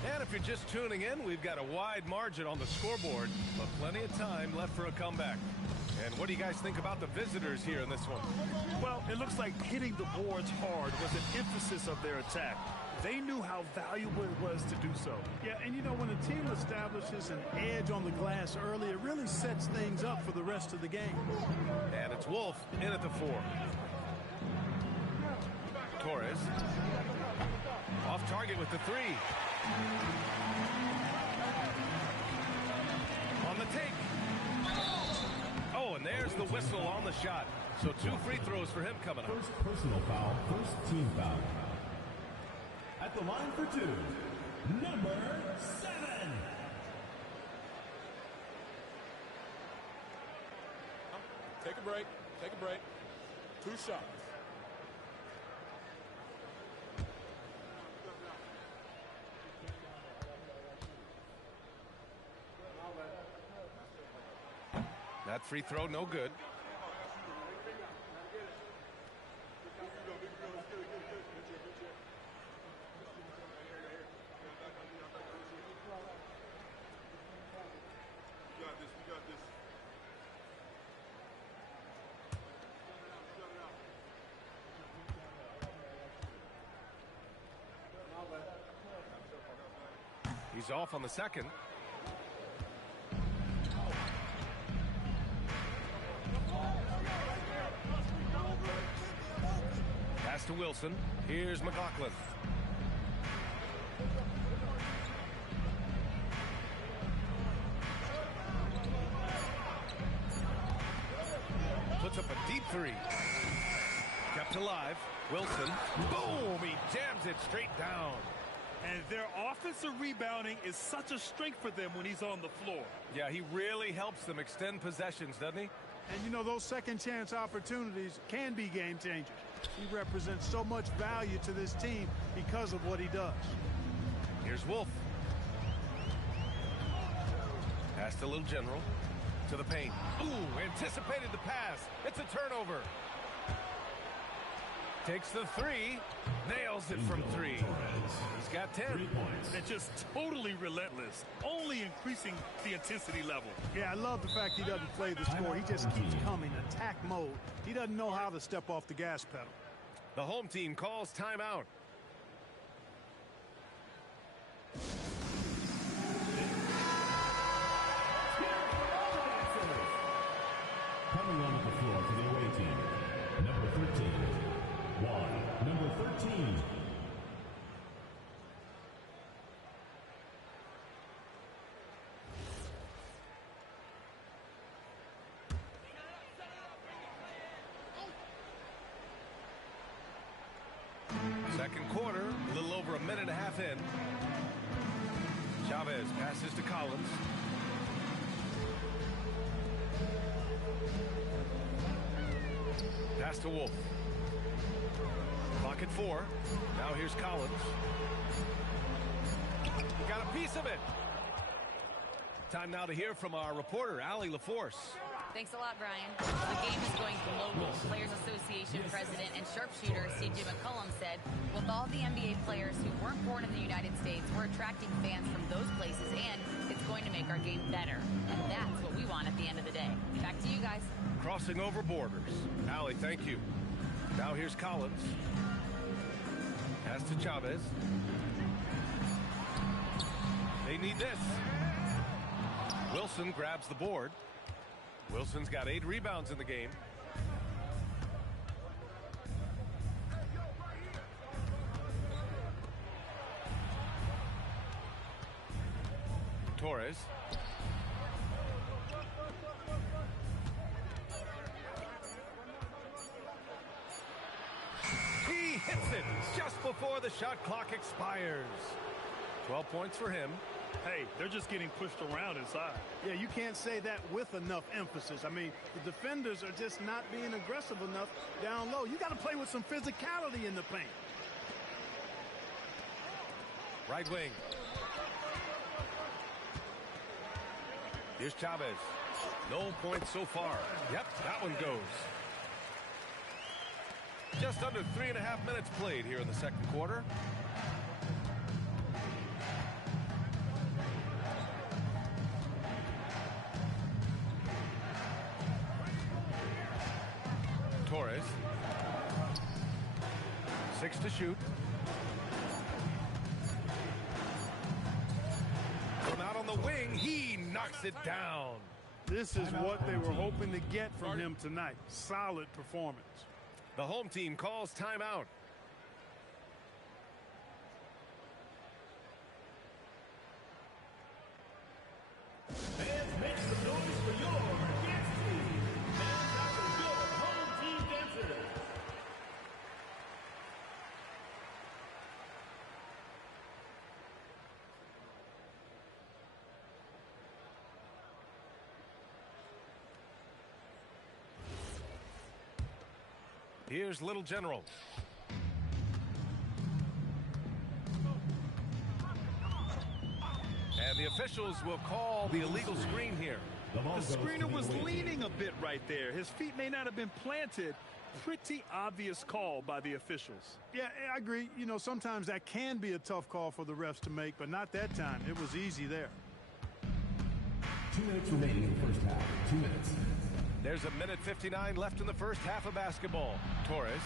And if you're just tuning in, we've got a wide margin on the scoreboard, but plenty of time left for a comeback. And what do you guys think about the visitors here in this one? Well, it looks like hitting the boards hard was an emphasis of their attack. They knew how valuable it was to do so. Yeah, and you know, when a team establishes an edge on the glass early, it really sets things up for the rest of the game. And it's Wolf in at the 4. Torres. Off target with the 3. On the take. Oh, and there's the whistle on the shot. So 2 free throws for him coming up. First personal foul, first team foul. At the line for 2, number 7. Take a break. Take a break. 2 shots. That free throw, no good. He's off on the second. Pass to Wilson. Here's McLaughlin. Puts up a deep three. Kept alive. Wilson. Boom! He jams it straight down. And their offensive rebounding is such a strength for them when he's on the floor. Yeah, he really helps them extend possessions, doesn't he? And you know, those second chance opportunities can be game changers. He represents so much value to this team because of what he does. Here's Wolf. Pass to Little General. To the paint. Ooh, anticipated the pass. It's a turnover. Takes the three. Nails it from three. He's got 10. 3 points. And just totally relentless. Only increasing the intensity level. Yeah, I love the fact he doesn't play the score. He just keeps coming, attack mode. He doesn't know how to step off the gas pedal. The home team calls timeout. Coming onto the floor for the away team, number 13. Number 13. Second quarter, a little over a minute and a half in. Chavez passes to Collins. Pass to Wolf. Clock at 4. Now here's Collins. Got a piece of it. Time now to hear from our reporter, Allie LaForce. Thanks a lot, Brian. The game is going global. Players Association President and sharpshooter C.J. McCollum said, with all the NBA players who weren't born in the United States, we're attracting fans from those places, and it's going to make our game better. And that's what we want at the end of the day. Back to you guys. Crossing over borders. Allie, thank you. Now here's Collins. Pass to Chavez. They need this. Wilson grabs the board. Wilson's got 8 rebounds in the game. Torres. He hits it just before the shot clock expires. 12 points for him. Hey, they're just getting pushed around inside. Yeah, you can't say that with enough emphasis. I mean, the defenders are just not being aggressive enough down low. You got to play with some physicality in the paint. Right wing. Here's Chavez. No points so far. Yep, that one goes. Just under 3.5 minutes played here in the second quarter. Torres. 6 to shoot. From out on the wing, he knocks it down. This is what they were hoping to get from him tonight. Solid performance. The home team calls timeout. Fans, make some noise for your dance team. Fans, out for your home team dancers. Here's Little General. And the officials will call the illegal screen here. The screener was leaning a bit right there. His feet may not have been planted. Pretty obvious call by the officials. Yeah, I agree. You know, sometimes that can be a tough call for the refs to make, but not that time. It was easy there. 2 minutes remaining in the first half. 2 minutes. There's a minute 59 left in the first half of basketball. Torres.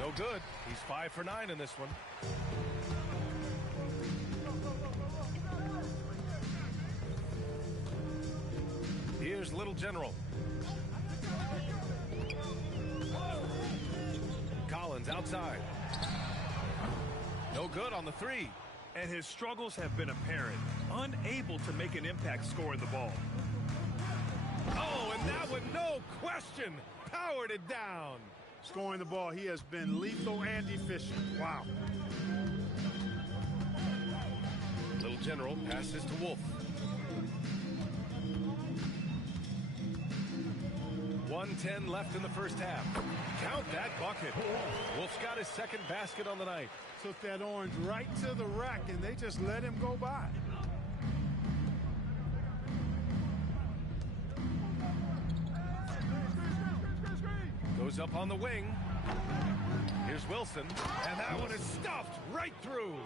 No good. He's 5 for 9 in this one. Here's Little General. Collins. Collins outside. No good on the three. And his struggles have been apparent. Unable to make an impact scoring the ball. Oh, and that one, no question, powered it down. Scoring the ball, he has been lethal and efficient. Wow. Little General passes to Wolf. 1:10 left in the first half. Count that bucket. Wolf's got his second basket on the night. Took that orange right to the rack, and they just let him go by. Goes up on the wing. Here's Wilson, and that one is stuffed right through.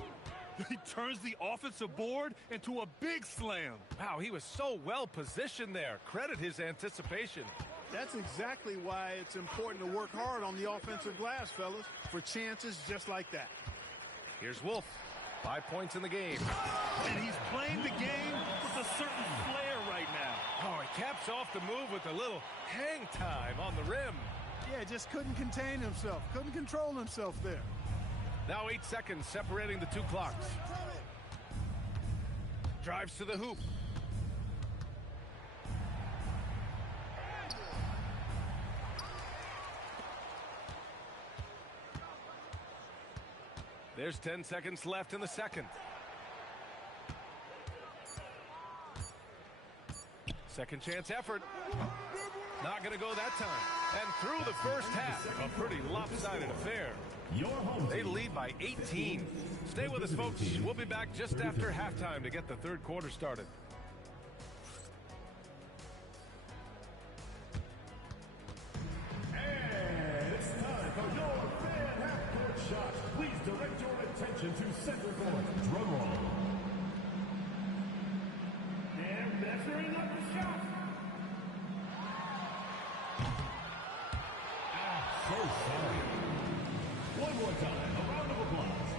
He turns the offensive board into a big slam. Wow, he was so well positioned there. Credit his anticipation. That's exactly why it's important to work hard on the offensive glass, fellas, for chances just like that. Here's Wolf. 5 points in the game. And he's playing the game with a certain flair right now. Oh, he caps off the move with a little hang time on the rim. Yeah, just couldn't contain himself. Couldn't control himself there. Now 8 seconds separating the two clocks. Drives to the hoop. There's 10 seconds left in the second. Second chance effort. Not going to go that time. And through the first half, a pretty lopsided affair. They lead by 18. Stay with us, folks. We'll be back just after halftime to get the third quarter started. And it's time for your fan half-court shot. Please direct your attention to center court. Drum roll. And measuring up the shot. So sorry. One more time, a round of applause.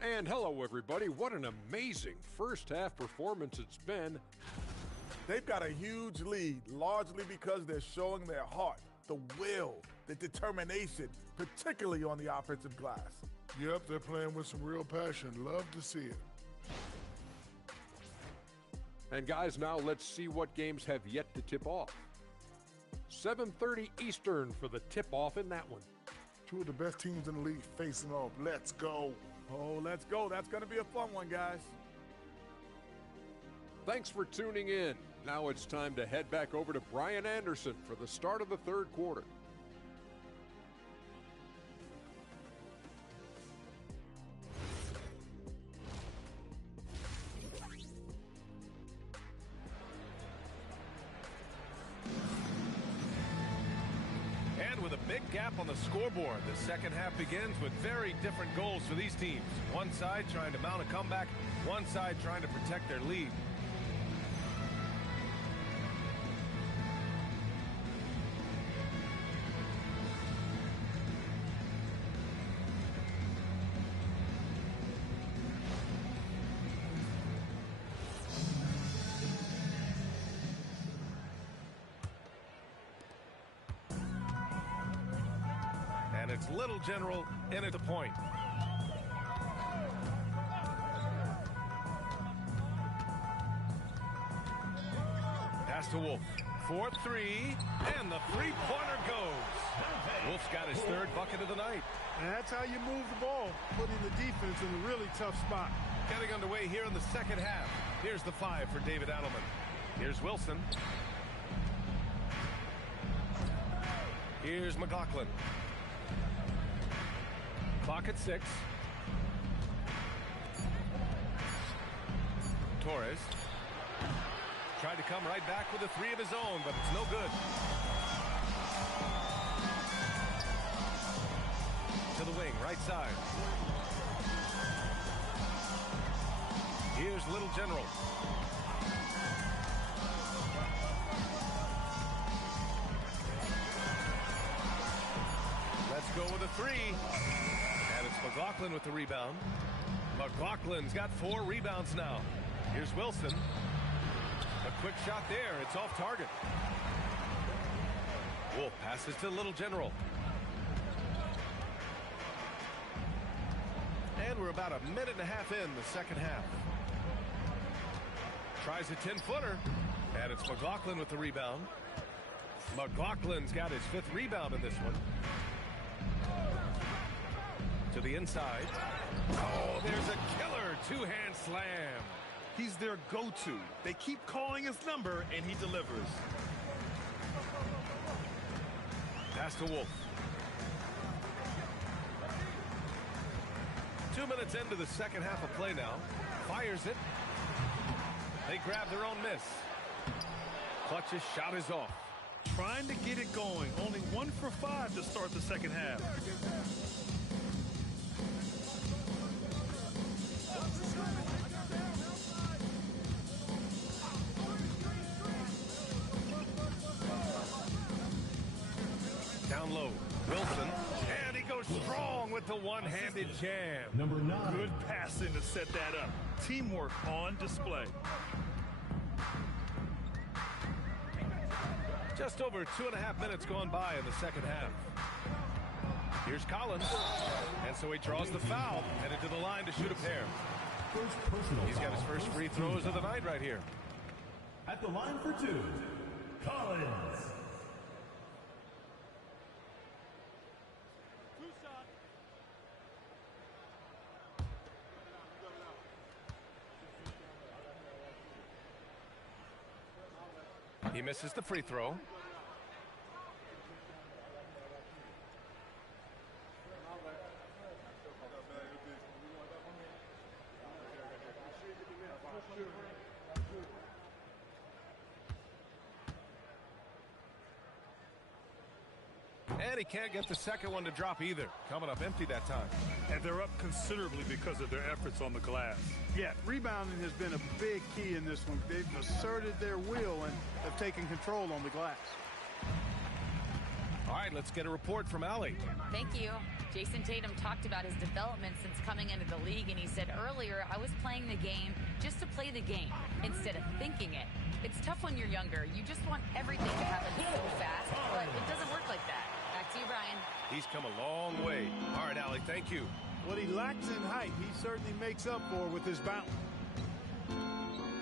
And hello, everybody. What an amazing first half performance it's been. They've got a huge lead, largely because they're showing their heart, the will, the determination, particularly on the offensive glass. Yep, they're playing with some real passion. Love to see it. And guys, now let's see what games have yet to tip off. 7:30 Eastern for the tip-off in that one. Two of the best teams in the league facing off. Let's go. Oh, let's go. That's going to be a fun one, guys. Thanks for tuning in. Now it's time to head back over to Brian Anderson for the start of the third quarter. With a big gap on the scoreboard, the second half begins with very different goals for these teams. One side trying to mount a comeback, one side trying to protect their lead. It's Little General in at the point. Pass to Wolf. 4-3, and the three-pointer goes. Wolf's got his third bucket of the night. And that's how you move the ball, putting the defense in a really tough spot. Getting underway here in the second half. Here's the 5 for David Adelman. Here's Wilson. Here's McLaughlin. Clock at 6. Torres tried to come right back with a 3 of his own, but it's no good. To the wing, right side. Here's Little General. Let's go with a 3. And it's McLaughlin with the rebound. McLaughlin's got 4 rebounds now. Here's Wilson. A quick shot there. It's off target. Wolf passes to Little General. And we're about a minute and a half in the second half. Tries a 10-footer. And it's McLaughlin with the rebound. McLaughlin's got his 5th rebound in this one. To the inside. Oh, there's a killer 2-hand slam. He's their go-to. They keep calling his number, and he delivers. Pass to Wolf. 2 minutes into the second half of play now. Fires it. They grab their own miss. Clutch's shot is off. Trying to get it going. Only 1 for 5 to start the second half. Down low. Wilson. And he goes strong with the one-handed jam. Number 9. Good passing to set that up. Teamwork on display. Just over 2.5 minutes gone by in the second half. Here's Collins. And so he draws the foul, headed to the line to shoot a pair. He's got his first free throws of the night right here. At the line for 2, Collins. He misses the free throw. And he can't get the second one to drop either. Coming up empty that time. And they're up considerably because of their efforts on the glass. Yeah, rebounding has been a big key in this one. They've asserted their will and have taken control on the glass. All right, let's get a report from Allie. Thank you. Jason Tatum talked about his development since coming into the league, and he said earlier, I was playing the game just to play the game instead of thinking it. It's tough when you're younger. You just want everything to happen so fast, but it doesn't work like that. Back to you, Brian. He's come a long way. All right, Allie, thank you. What he lacks in height, he certainly makes up for with his bounce.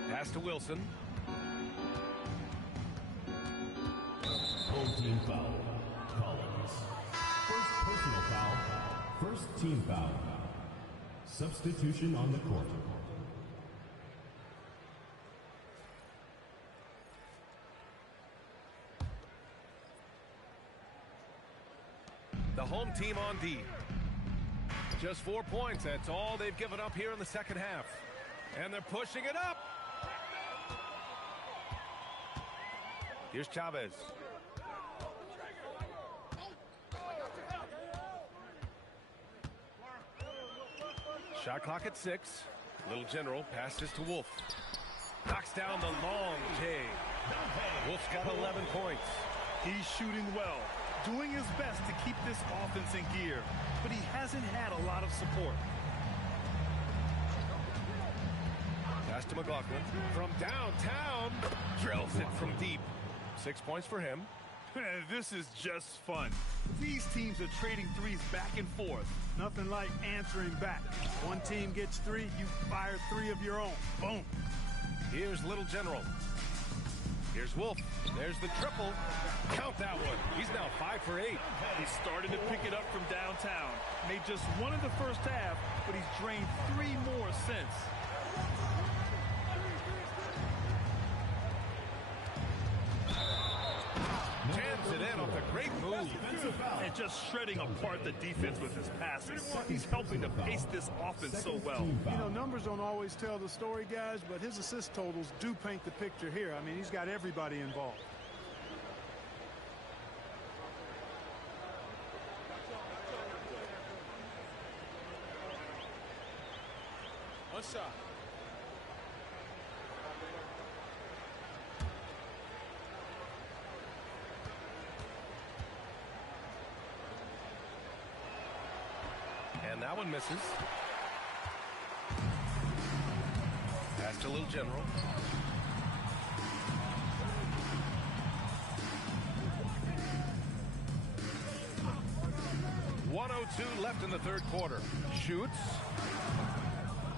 Pass to Wilson. Home team foul. Collins. First personal foul. First team foul. Substitution on the court. The home team on D. Just 4 points. That's all they've given up here in the second half. And they're pushing it up. Here's Chavez. Shot clock at 6. Little General passes to Wolf. Knocks down the long J. Wolf's got 11 points. He's shooting well, doing his best to keep this offense in gear, but he hasn't had a lot of support. Pass to McLaughlin. From downtown, drills it from deep. 6 points for him. This is just fun. These teams are trading threes back and forth. Nothing like answering back. One team gets 3, you fire 3 of your own. Boom. Here's Little General. Here's Wolf. There's the triple. Count that one. He's now 5 for 8. He started to pick it up from downtown. Made just 1 in the first half, but he's drained 3 more since. Jams it in off a great move. And just shredding apart the defense with his passes. He's helping to pace this offense so well. You know, numbers don't always tell the story, guys, but his assist totals do paint the picture here. I mean, he's got everybody involved. One shot. And that one misses. Pass to Little General. .102 left in the third quarter. Shoots.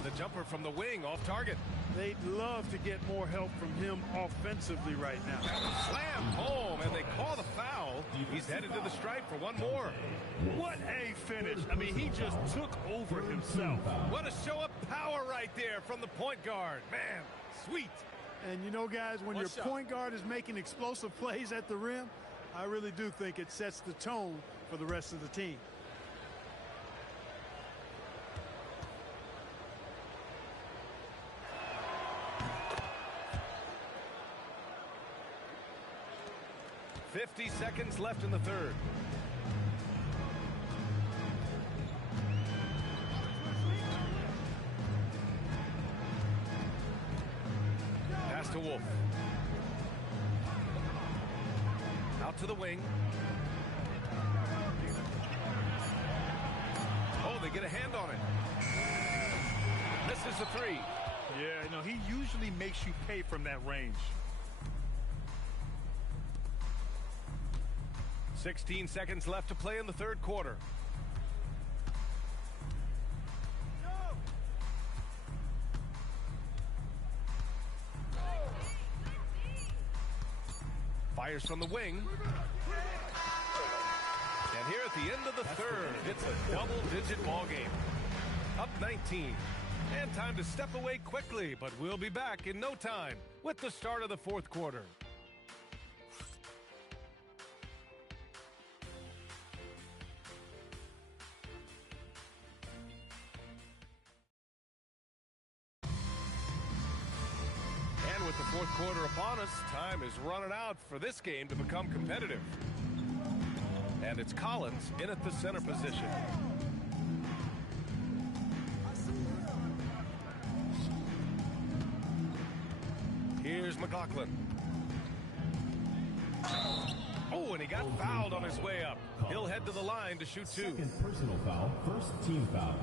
The jumper from the wing off target. They'd love to get more help from him offensively right now. Slam home, and they call the foul. He's headed to the stripe for one more. What a finish. I mean, he just took over himself. What a show of power right there from the point guard. Man, sweet. And you know, guys, when your point guard is making explosive plays at the rim, I really do think it sets the tone for the rest of the team. .50 seconds left in the third. Pass to Wolf. Out to the wing. Oh, they get a hand on it. Misses a three. Yeah, no, he usually makes you pay from that range. 16 seconds left to play in the third quarter. Fires from the wing. And here at the end of the third, it's a double-digit ball game. Up 19. And time to step away quickly, but we'll be back in no time with the start of the fourth quarter. With the fourth quarter upon us, time is running out for this game to become competitive. And it's Collins in at the center position. Here's McLaughlin. Oh, and he got fouled on his way up. He'll head to the line to shoot two. Second personal foul, first team foul.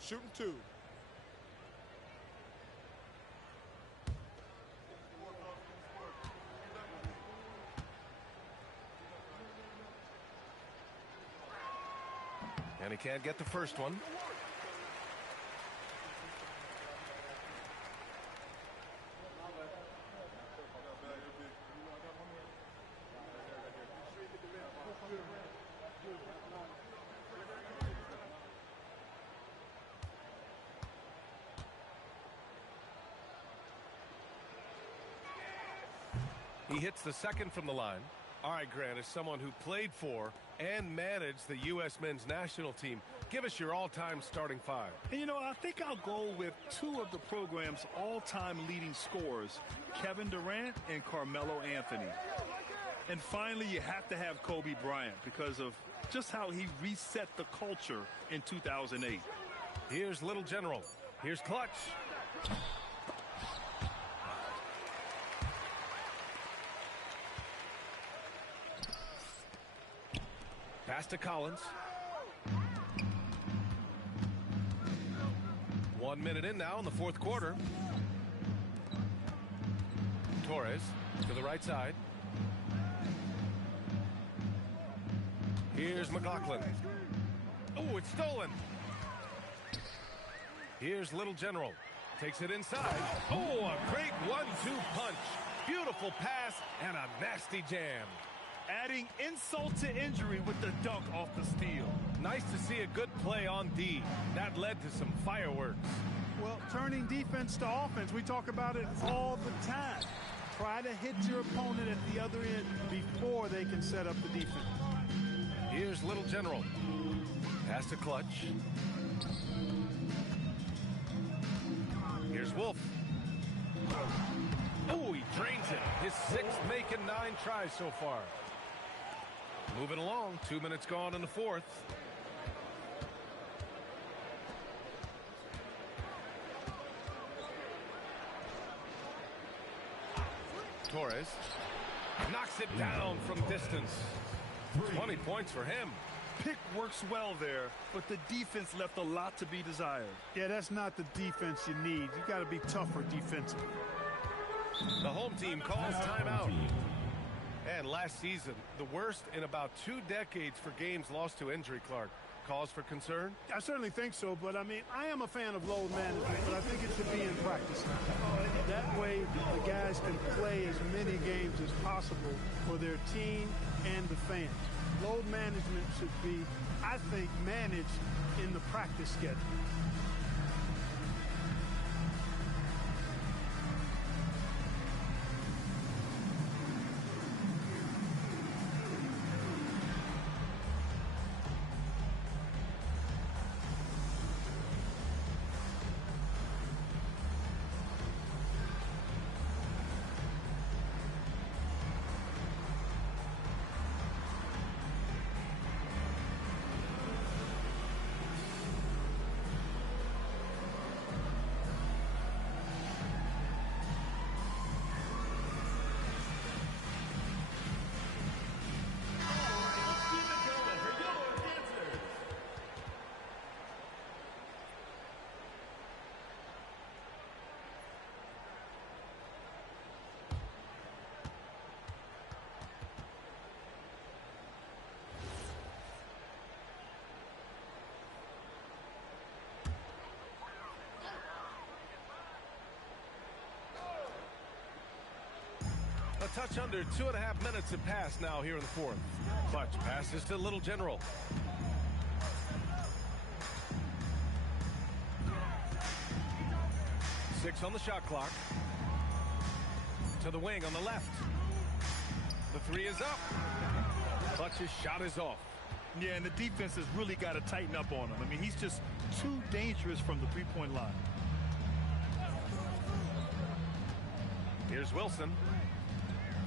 Shooting two. And he can't get the first one. He hits the second from the line. All right, Grant, as someone who played for and managed the U.S. men's national team, give us your all-time starting five. And, you know, I think I'll go with two of the program's all-time leading scorers, Kevin Durant and Carmelo Anthony. And finally, you have to have Kobe Bryant because of just how he reset the culture in 2008. Here's Little General. Here's Clutch. Pass to Collins. 1 minute in now in the fourth quarter. Torres to the right side. Here's McLaughlin. Oh, it's stolen. Here's Little General. Takes it inside. Oh, a great 1-2 punch. Beautiful pass and a nasty jam. Adding insult to injury with the dunk off the steal. Nice to see a good play on D. That led to some fireworks. Well, turning defense to offense, we talk about it all the time. Try to hit your opponent at the other end before they can set up the defense. Here's Little General. Pass to Clutch. Here's Wolf. Oh, he drains it. His sixth, making 9 tries so far. Moving along, 2 minutes gone in the fourth. Torres knocks it down from distance. 20 points for him. Pick works well there, but the defense left a lot to be desired. Yeah, that's not the defense you need. You got to be tougher defensively. The home team calls timeout. And last season, the worst in about 2 decades for games lost to injury, Clark. Cause for concern? I certainly think so, but I mean, I am a fan of load management, but I think it should be in practice now. That way, the guys can play as many games as possible for their team and the fans. Load management should be, I think, managed in the practice schedule. A touch under 2.5 minutes have passed now here in the fourth. Clutch passes to Little General. Six on the shot clock. To the wing on the left. The three is up. Clutch's shot is off. Yeah, and the defense has really got to tighten up on him. I mean, he's just too dangerous from the three-point line. Here's Wilson.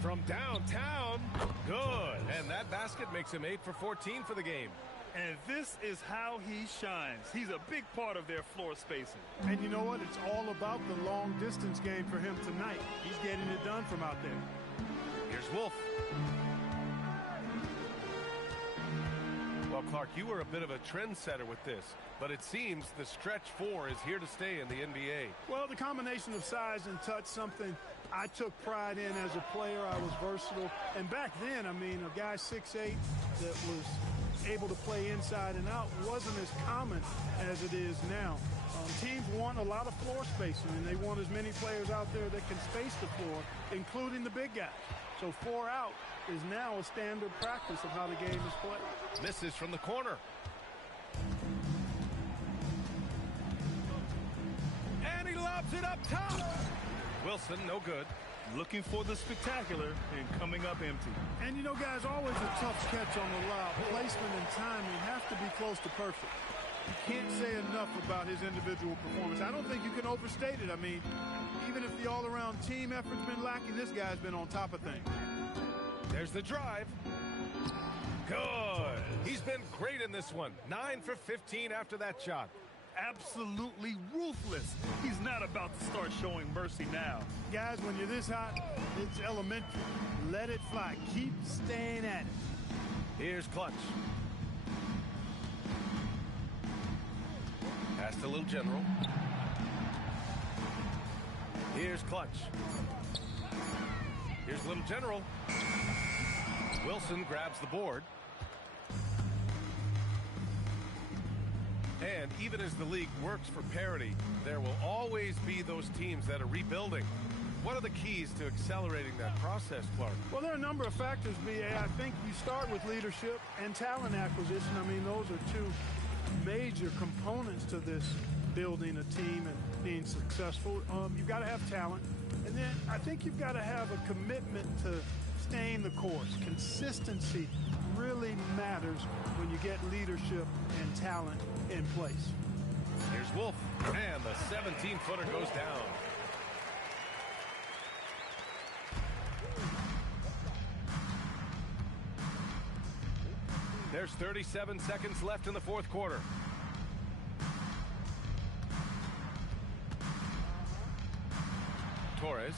From downtown, good. And that basket makes him 8 for 14 for the game. And this is how he shines. He's a big part of their floor spacing. And you know what? It's all about the long distance game for him tonight. He's getting it done from out there. Here's Wolf. Well, Clark, you were a bit of a trendsetter with this, but it seems the stretch four is here to stay in the NBA. Well, the combination of size and touch, something I took pride in as a player. I was versatile. And back then, I mean, a guy 6'8" that was able to play inside and out wasn't as common as it is now. Teams want a lot of floor spacing, and they want as many players out there that can space the floor, including the big guys. So 4 out is now a standard practice of how the game is played. Misses from the corner. And he lobs it up top. Wilson, no good. Looking for the spectacular and coming up empty. And you know, guys, always a tough catch on the lob. Placement and timing have to be close to perfect. You can't say enough about his individual performance. I don't think you can overstate it. I mean, even if the all-around team effort's been lacking, this guy's been on top of things. There's the drive. Good. He's been great in this one. 9 for 15 after that shot. Absolutely ruthless. He's not about to start showing mercy now. Guys, when you're this hot, it's elementary. Let it fly. Keep staying at it. Here's Clutch. Pass to Little General. Here's Clutch. Here's Little General. Wilson grabs the board. And even as the league works for parity, there will always be those teams that are rebuilding. What are the keys to accelerating that process, Clark? Well, there are a number of factors, B.A. I think you start with leadership and talent acquisition. I mean, those are two major components to this building a team and being successful. You've got to have talent. And then I think you've got to have a commitment to staying the course. Consistency really matters when you get leadership and talent in place. Here's Wolf, and the 17-footer goes down. There's 37 seconds left in the fourth quarter. Torres.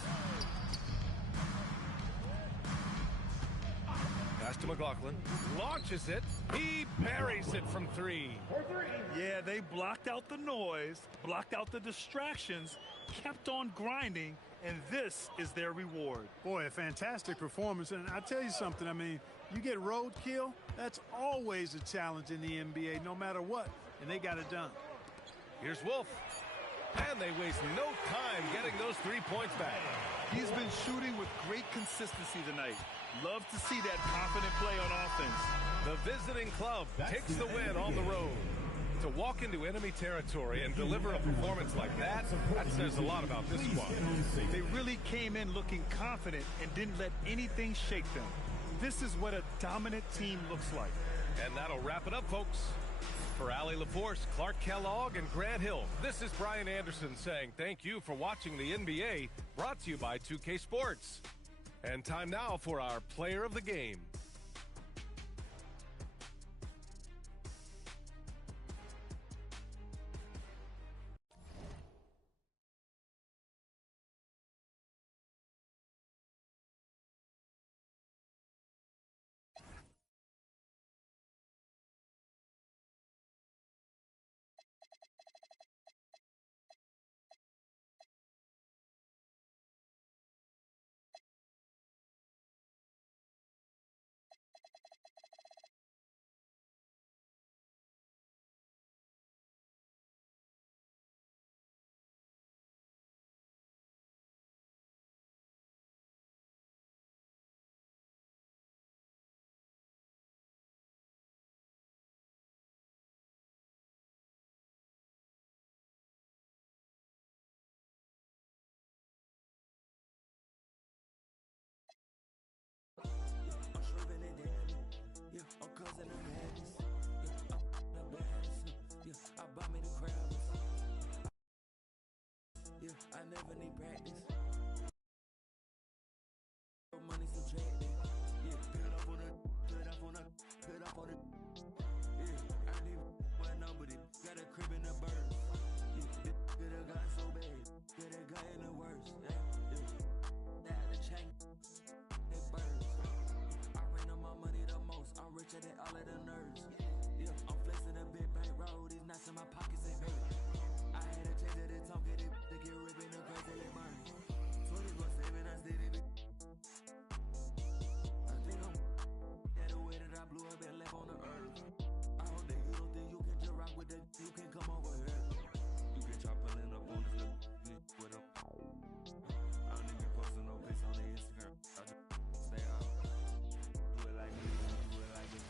Pass to McLaughlin. Launches it. He buries it from 3. Yeah, they blocked out the noise, blocked out the distractions, kept on grinding, and this is their reward. Boy, a fantastic performance. And I'll tell you something, I mean, you get roadkill, that's always a challenge in the NBA, no matter what, and they got it done. Here's Wolf. And they waste no time getting those 3 points back. He's been shooting with great consistency tonight. Love to see that confident play on offense. The visiting club takes the win on the road. To walk into enemy territory and deliver a performance like that says a lot about this squad. They really came in looking confident and didn't let anything shake them. This is what a dominant team looks like. And that'll wrap it up, folks. For Allie LaForce, Clark Kellogg, and Grant Hill, this is Brian Anderson saying thank you for watching the NBA, brought to you by 2K Sports. And time now for our player of the game. I never need practice. Money subtracted. Yeah, put up on it. Yeah, I need one number. Got a crib in the bird. Yeah, get a guy so bad. Get a guy in the worst. Yeah. The chain. That birds. I rain on my money the most. I'm richer than all of the nerds. Yeah, I'm flexing a big bank roll. These nuts in my pockets ain't hurt. I had a change of the talk at it. They get ripping the grass till it burns. 24/7, I did it. I think I'm at the way that I blew up and left on the earth. I don't think you can just rock with that. You can come over here. You can try pulling up on this with them. I don't even posting no pics on the Instagram. I just stay out. Do it like this. Do it like this.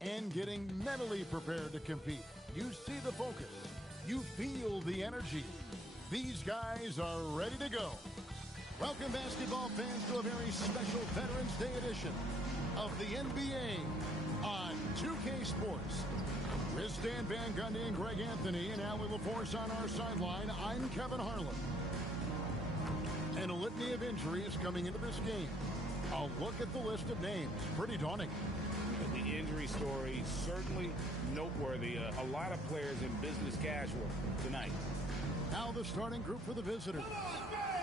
And getting mentally prepared to compete. You see the focus. You feel the energy. These guys are ready to go. Welcome, basketball fans, to a very special Veterans Day edition of the NBA on 2K Sports. With Stan Van Gundy and Greg Anthony and Allie LaForce on our sideline, I'm Kevin Harlan. And a litany of injuries coming into this game. A look at the list of names. Pretty daunting. The injury story certainly noteworthy. A lot of players in business casual tonight. Now the starting group for the visitors.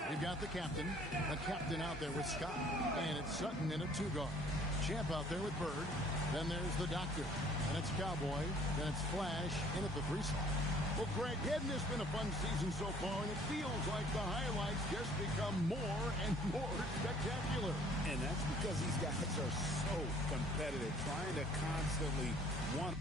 We've got the captain out there with Scott, and it's Sutton in a 2-guard. Champ out there with Bird. Then there's the Doctor, and it's Cowboy. Then it's Flash in at the 3 slot. Well, Greg, hadn't this been a fun season so far? And it feels like the highlights just become more and more spectacular. And that's because these guys are so competitive, trying to constantly one.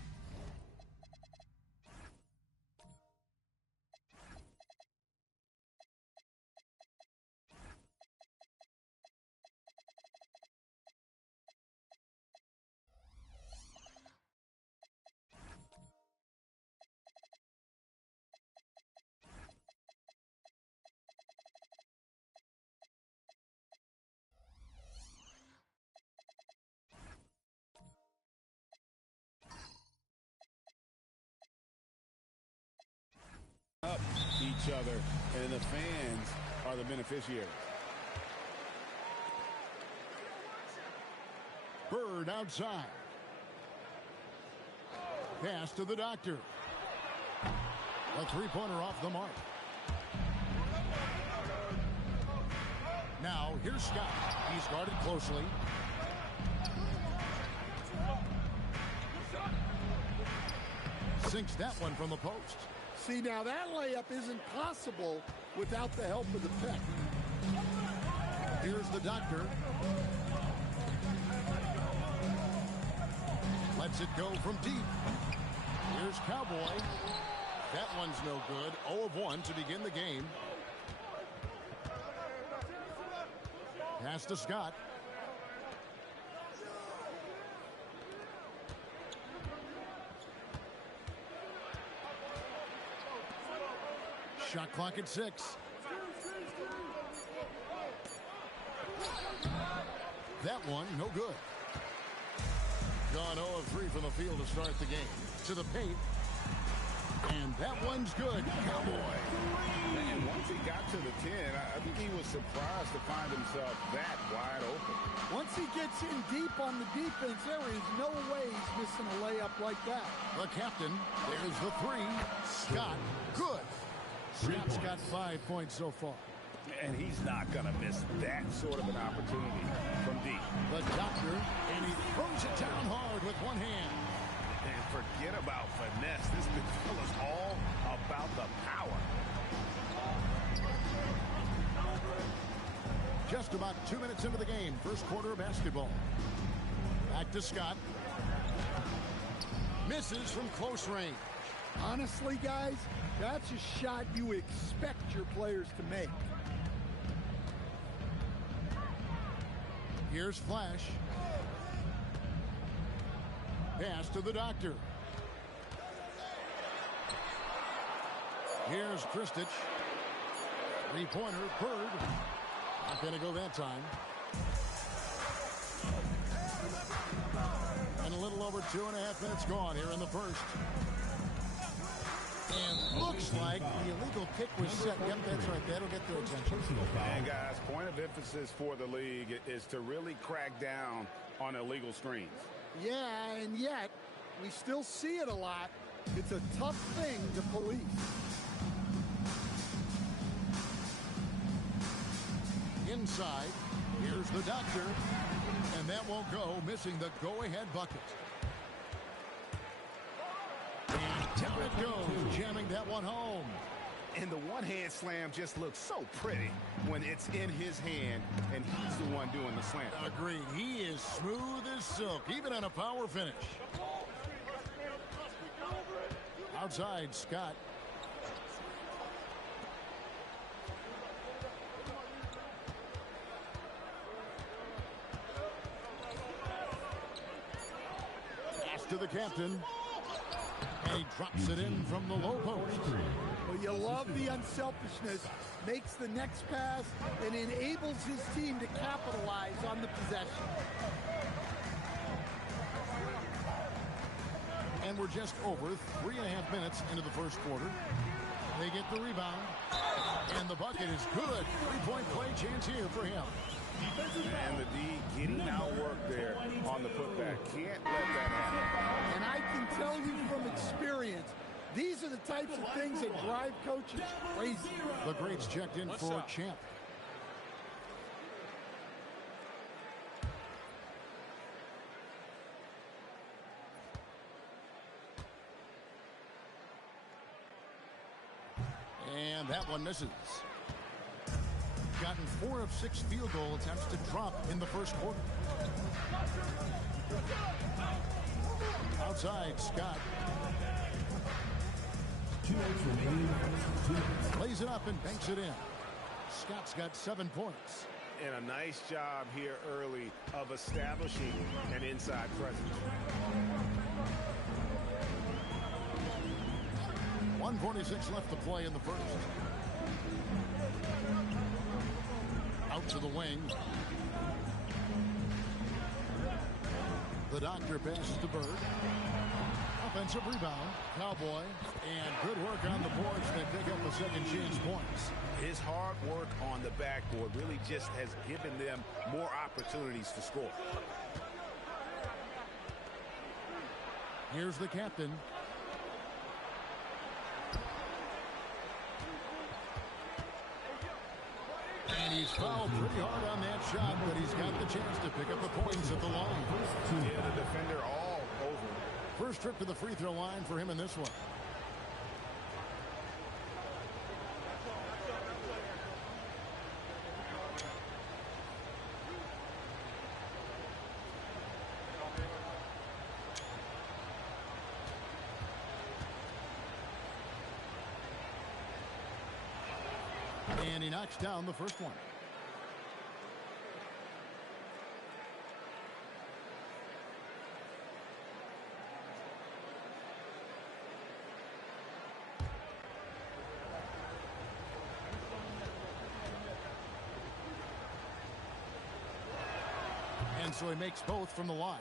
Up each other, and the fans are the beneficiaries. Bird outside. Pass to the Doctor. A 3-pointer off the mark. Now here's Scott. He's guarded closely. Sinks that one from the post. See, now that layup isn't possible without the help of the pick. Here's the doctor. Lets it go from deep. Here's Cowboy. That one's no good. 0 of 1 to begin the game. Pass to Scott. Shot clock at 6. That one, no good. Gone 0 of 3 from the field to start the game. To the paint. And that one's good. Cowboy. And once he got to the 10, I think he was surprised to find himself that wide open. Once he gets in deep on the defense, there is no way he's missing a layup like that. The captain, there's the 3. Scott, good. Scott's got 5 points so far. And he's not going to miss that sort of an opportunity from deep. The doctor, and he throws it down hard with one hand. And forget about finesse. This midfield is all about the power. Just about 2 minutes into the game. First quarter of basketball. Back to Scott. Misses from close range. Honestly, guys, that's a shot you expect your players to make. Here's Flash. Pass to the doctor. Here's Kristich. Three-pointer, Bird. Not going to go that time. And a little over 2.5 minutes gone here in the first. And looks like the illegal kick was set. Yep, that's right. That'll get their attention. And guys, point of emphasis for the league is to really crack down on illegal screens. Yeah, and yet we still see it a lot. It's a tough thing to police. Inside, here's the doctor, and that won't go, missing the go-ahead bucket. And down it goes, jamming that one home. And the one-hand slam just looks so pretty when it's in his hand and he's the one doing the slam. Agreed. He is smooth as silk, even on a power finish. Outside, Scott. Pass to the captain. And he drops it in from the low post. Well, you love the unselfishness. Makes the next pass and enables his team to capitalize on the possession. And we're just over 3.5 minutes into the first quarter. They get the rebound. And the bucket is good. Three-point play chance here for him. And the D getting outworked there on the putback. Can't let that happen. And I can tell you from experience, these are the types of things that drive coaches crazy. The greats checked in for Champ. And that one misses. Gotten 4 of 6 field goal attempts to drop in the first quarter. Outside, Scott. 2 minutes remaining. Lays it up and banks it in. Scott's got 7 points. And a nice job here early of establishing an inside presence. 1:46 left to play in the first. Out to the wing. The doctor passes to Bird. Offensive rebound. Cowboy. And good work on the boards. They pick up the second chance points. His hard work on the backboard really just has given them more opportunities to score. Here's the captain. And he's fouled pretty hard on that shot, but he's got the chance to pick up the points at the line. Yeah, the defender all over. First trip to the free throw line for him in this one. And he knocks down the first one. And so he makes both from the line.